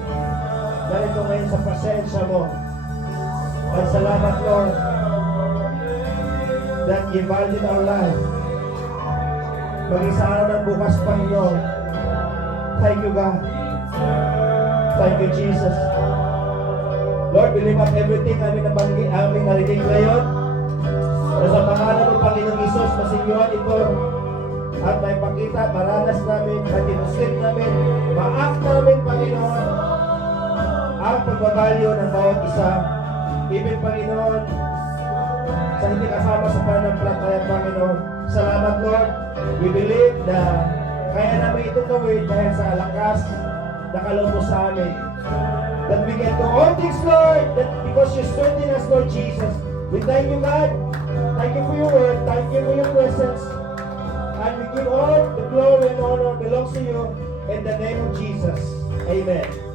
ganito ngayon sa presensya mo. At salamat, Lord, that you valued our life. Mag-isa araw ng bukas, Panginoon. Thank you, God. Thank you, Jesus. Lord, we lift up everything aming nabanggit, aming narinig ngayon. Na sa pangalan ng Panginoong Isus, masinyuhan ito at may pakita, maranas namin, matinusin namin, ma-act namin, Panginoon, ang pagbabalyo ng bawat isa. Ibig, Panginoon, sa hindi kasama sa pananampalataya, Panginoon. Salamat, Lord. We believe na kaya namin ito gawin dahil sa lakas na kaloob mo sa amin. That we can do all things, Lord, that because you strengthen us, Lord Jesus. We thank you, God. Thank you for your word. Thank you for your presence. And we give all the glory and honor belongs to you in the name of Jesus. Amen.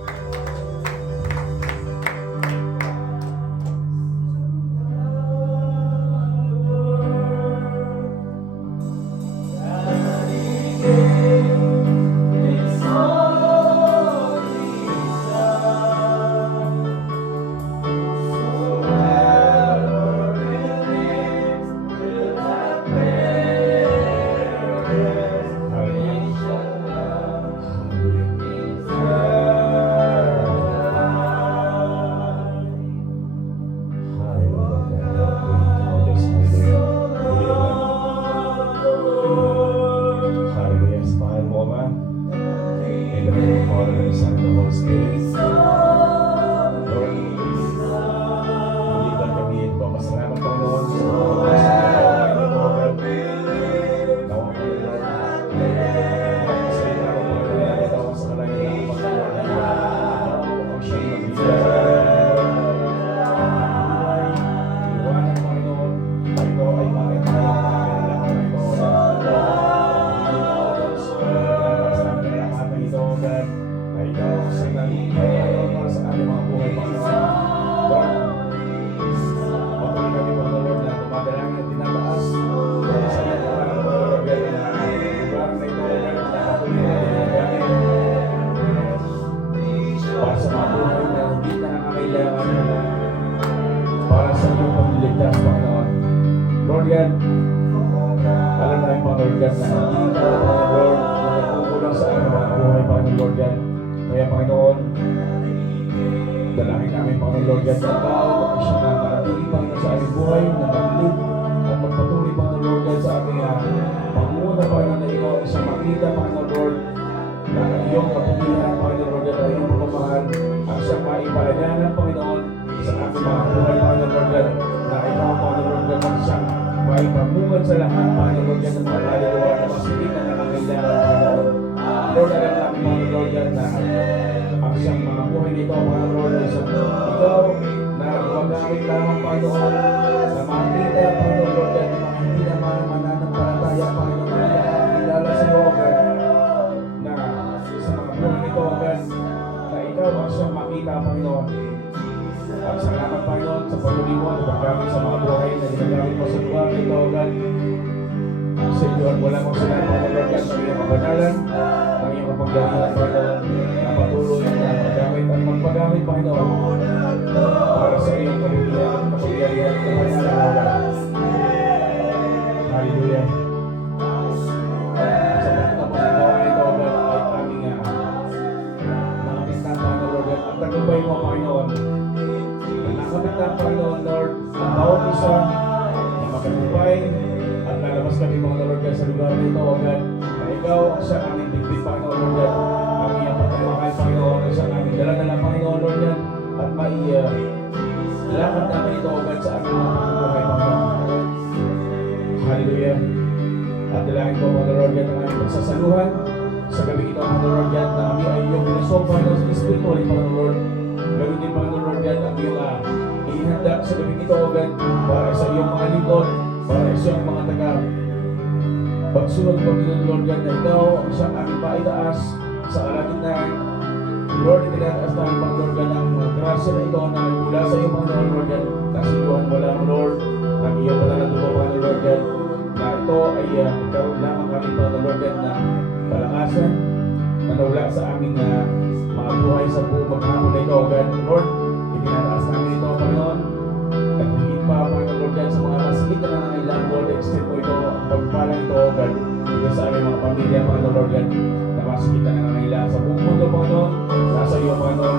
Lord God, alam namin Panginoon God na hindi ka Lord na nagkukulang sa aming mga buhay Panginoon Lord God. Kaya Panginoon, dalangin namin Panginoon Lord God na ikaw siya na manatili Panginoon sa aming buhay na maglid at magpatuloy Panginoon Lord God sa aming panguna Panginoon na ikaw isang makita Panginoon Lord na iyong kapulihan Panginoon Lord God na iyong pagmamahal at siyang maipalayanan Panginoon sa aming mga buhay Panginoon Lord God na ikaw Panginoon Lord God at siyang maipamungan sa lahat Panginoon Lord God ng mga kaluluwa na masigit na nangangailangan Panginoon. Lord, alam namin Panginoon Lord God na ang siyang mga buhay nito Panginoon Lord ay isang ikaw na gumagamit lamang Panginoon na makita Panginoon Lord God na hindi naman mananampalataya Panginoon Lord God na kilala sa iyo God na sa mga buhay nito God na ikaw ang siyang makita Panginoon. At salamat Panginoon sa patuloy mo at paggamit sa mga buhay na ginagamit mo sa lugar nito God. Sa iyo at wala mong sila Panginoon Lord God ng iyong kabanalan, ng iyong kapangyarihan Panginoon na patuloy na magamit at magpagamit Panginoon para sa iyong kabutihan at kapangyarihan at kabanalan God. Hallelujah. Sa pagkakapagawa ito God ay aming nakapintan Panginoon Lord God at tagumpay mo Panginoon. Nakapintan Panginoon Lord ang bawat isa na makatupay at lalabas kami mga Lord God sa lugar nito God na ikaw ang siya aming bigbit Panginoon Lord God ang iyong pagmamahal Panginoon ang siya aming dala-dala Panginoon Lord God at lakad namin ito God sa aming mga pagbubuhay Panginoon. Hallelujah. At dalangin ko mga Lord God ang aming pagsasaluhan sa gabi ito mga Lord God na kami ay iyong pinasok Panginoon sa spiritual Panginoon Lord. Gawin din Panginoon Lord God ang iyong ihanda sa gabi ito God para sa iyong mga lingkod, para sa iyong mga taga pagsunod Panginoon Lord God na ikaw ang siyang aming paitaas sa kalagitnaan. Lord, itinataas namin Panginoon God ang grasya na ito na nagmula sa iyo Panginoon Lord God na sinuhan mo lang Lord ng iyong pananadugo Panginoon Lord God na ito ay karoon lamang kami Panginoon Lord God na palakasan na nawala sa aming mga buhay sa buong maghapon na ito God. Lord, itinataas namin ito Panginoon at higit pa Panginoon Lord God sa mga masigit na nangailangan Lord, extend mo ito ang pagpalang ito God dito sa aming mga pamilya Panginoon Lord God na masigit na nangailangan sa buong mundo Panginoon. Nasa iyo Panginoon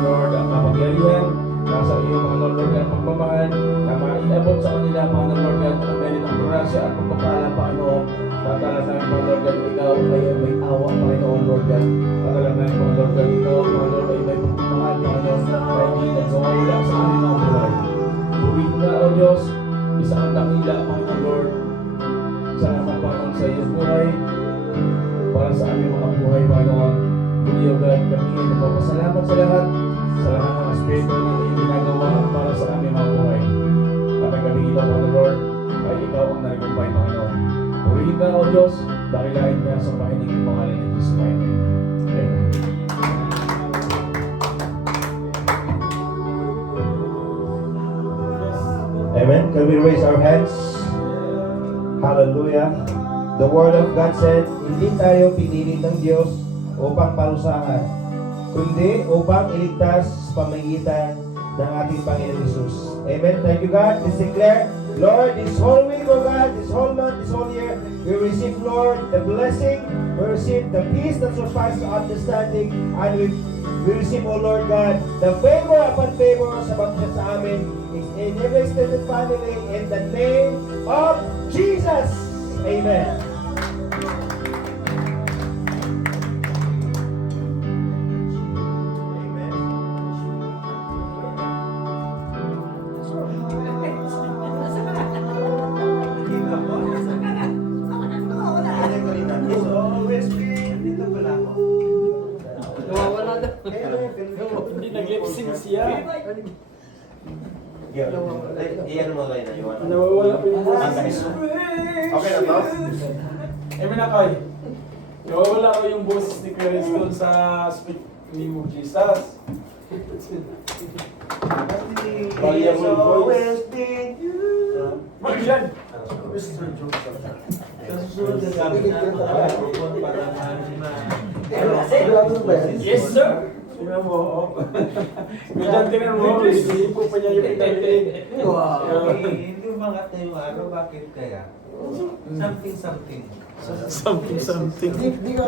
grasya at pagpapala, Panginoon. Tatalanayan mo, Lord God, ikaw ay may awa, Panginoon, Lord God. Tatalanayan mo, Lord God, ikaw, Panginoon, ay may pagmamahal, Panginoon, na hindi nagmawala sa aming mga buhay. Purihin ka, O Diyos, isa kang dakila, Panginoon, Lord. Salamat, Panginoon, sa iyong buhay, para sa aming mga buhay, Panginoon. Muli, O God, kami ay nagpapasalamat sa lahat ng aspekto na iyong ginagawa para sa aming mga buhay. At ang gabi ito, Panginoon Lord, ay ikaw ang narigumpay, Panginoon. Purihin ka, O Diyos, dakilain ka sa mahinig ng pangalan ni Jesus Christ. Amen. Amen. Can we raise our hands? Hallelujah. The Word of God said, hindi tayo pinili ng Diyos upang parusahan, kundi upang iligtas sa pamagitan ng ating Panginoon Jesus. Amen. Thank you, God. Let's declare, Lord, this whole week, oh God, this whole month, this whole year, we receive, Lord, the blessing, we receive the peace that surpasses understanding, and we receive, oh Lord God, the favor upon favor sa bawat sa amin in every extended family, in the name of Jesus. Amen. Nawawala na. Hindi nag-lip-sync siya. Iyan mo kayo na yun. Nawawala pa yung Ah, guys. Okay na to? Amen na kayo. Nawawala ko yung boses ni Clarence doon sa Speak Name of Jesus. Valuable voice. Magyan! Mr. Joseph. Yes, sir! Tingnan mo, oh. Ganyan, tingnan mo, hindi po pa niya yung pinagpig. Hindi umangat na yung araw, bakit kaya? Something. Something. Di ka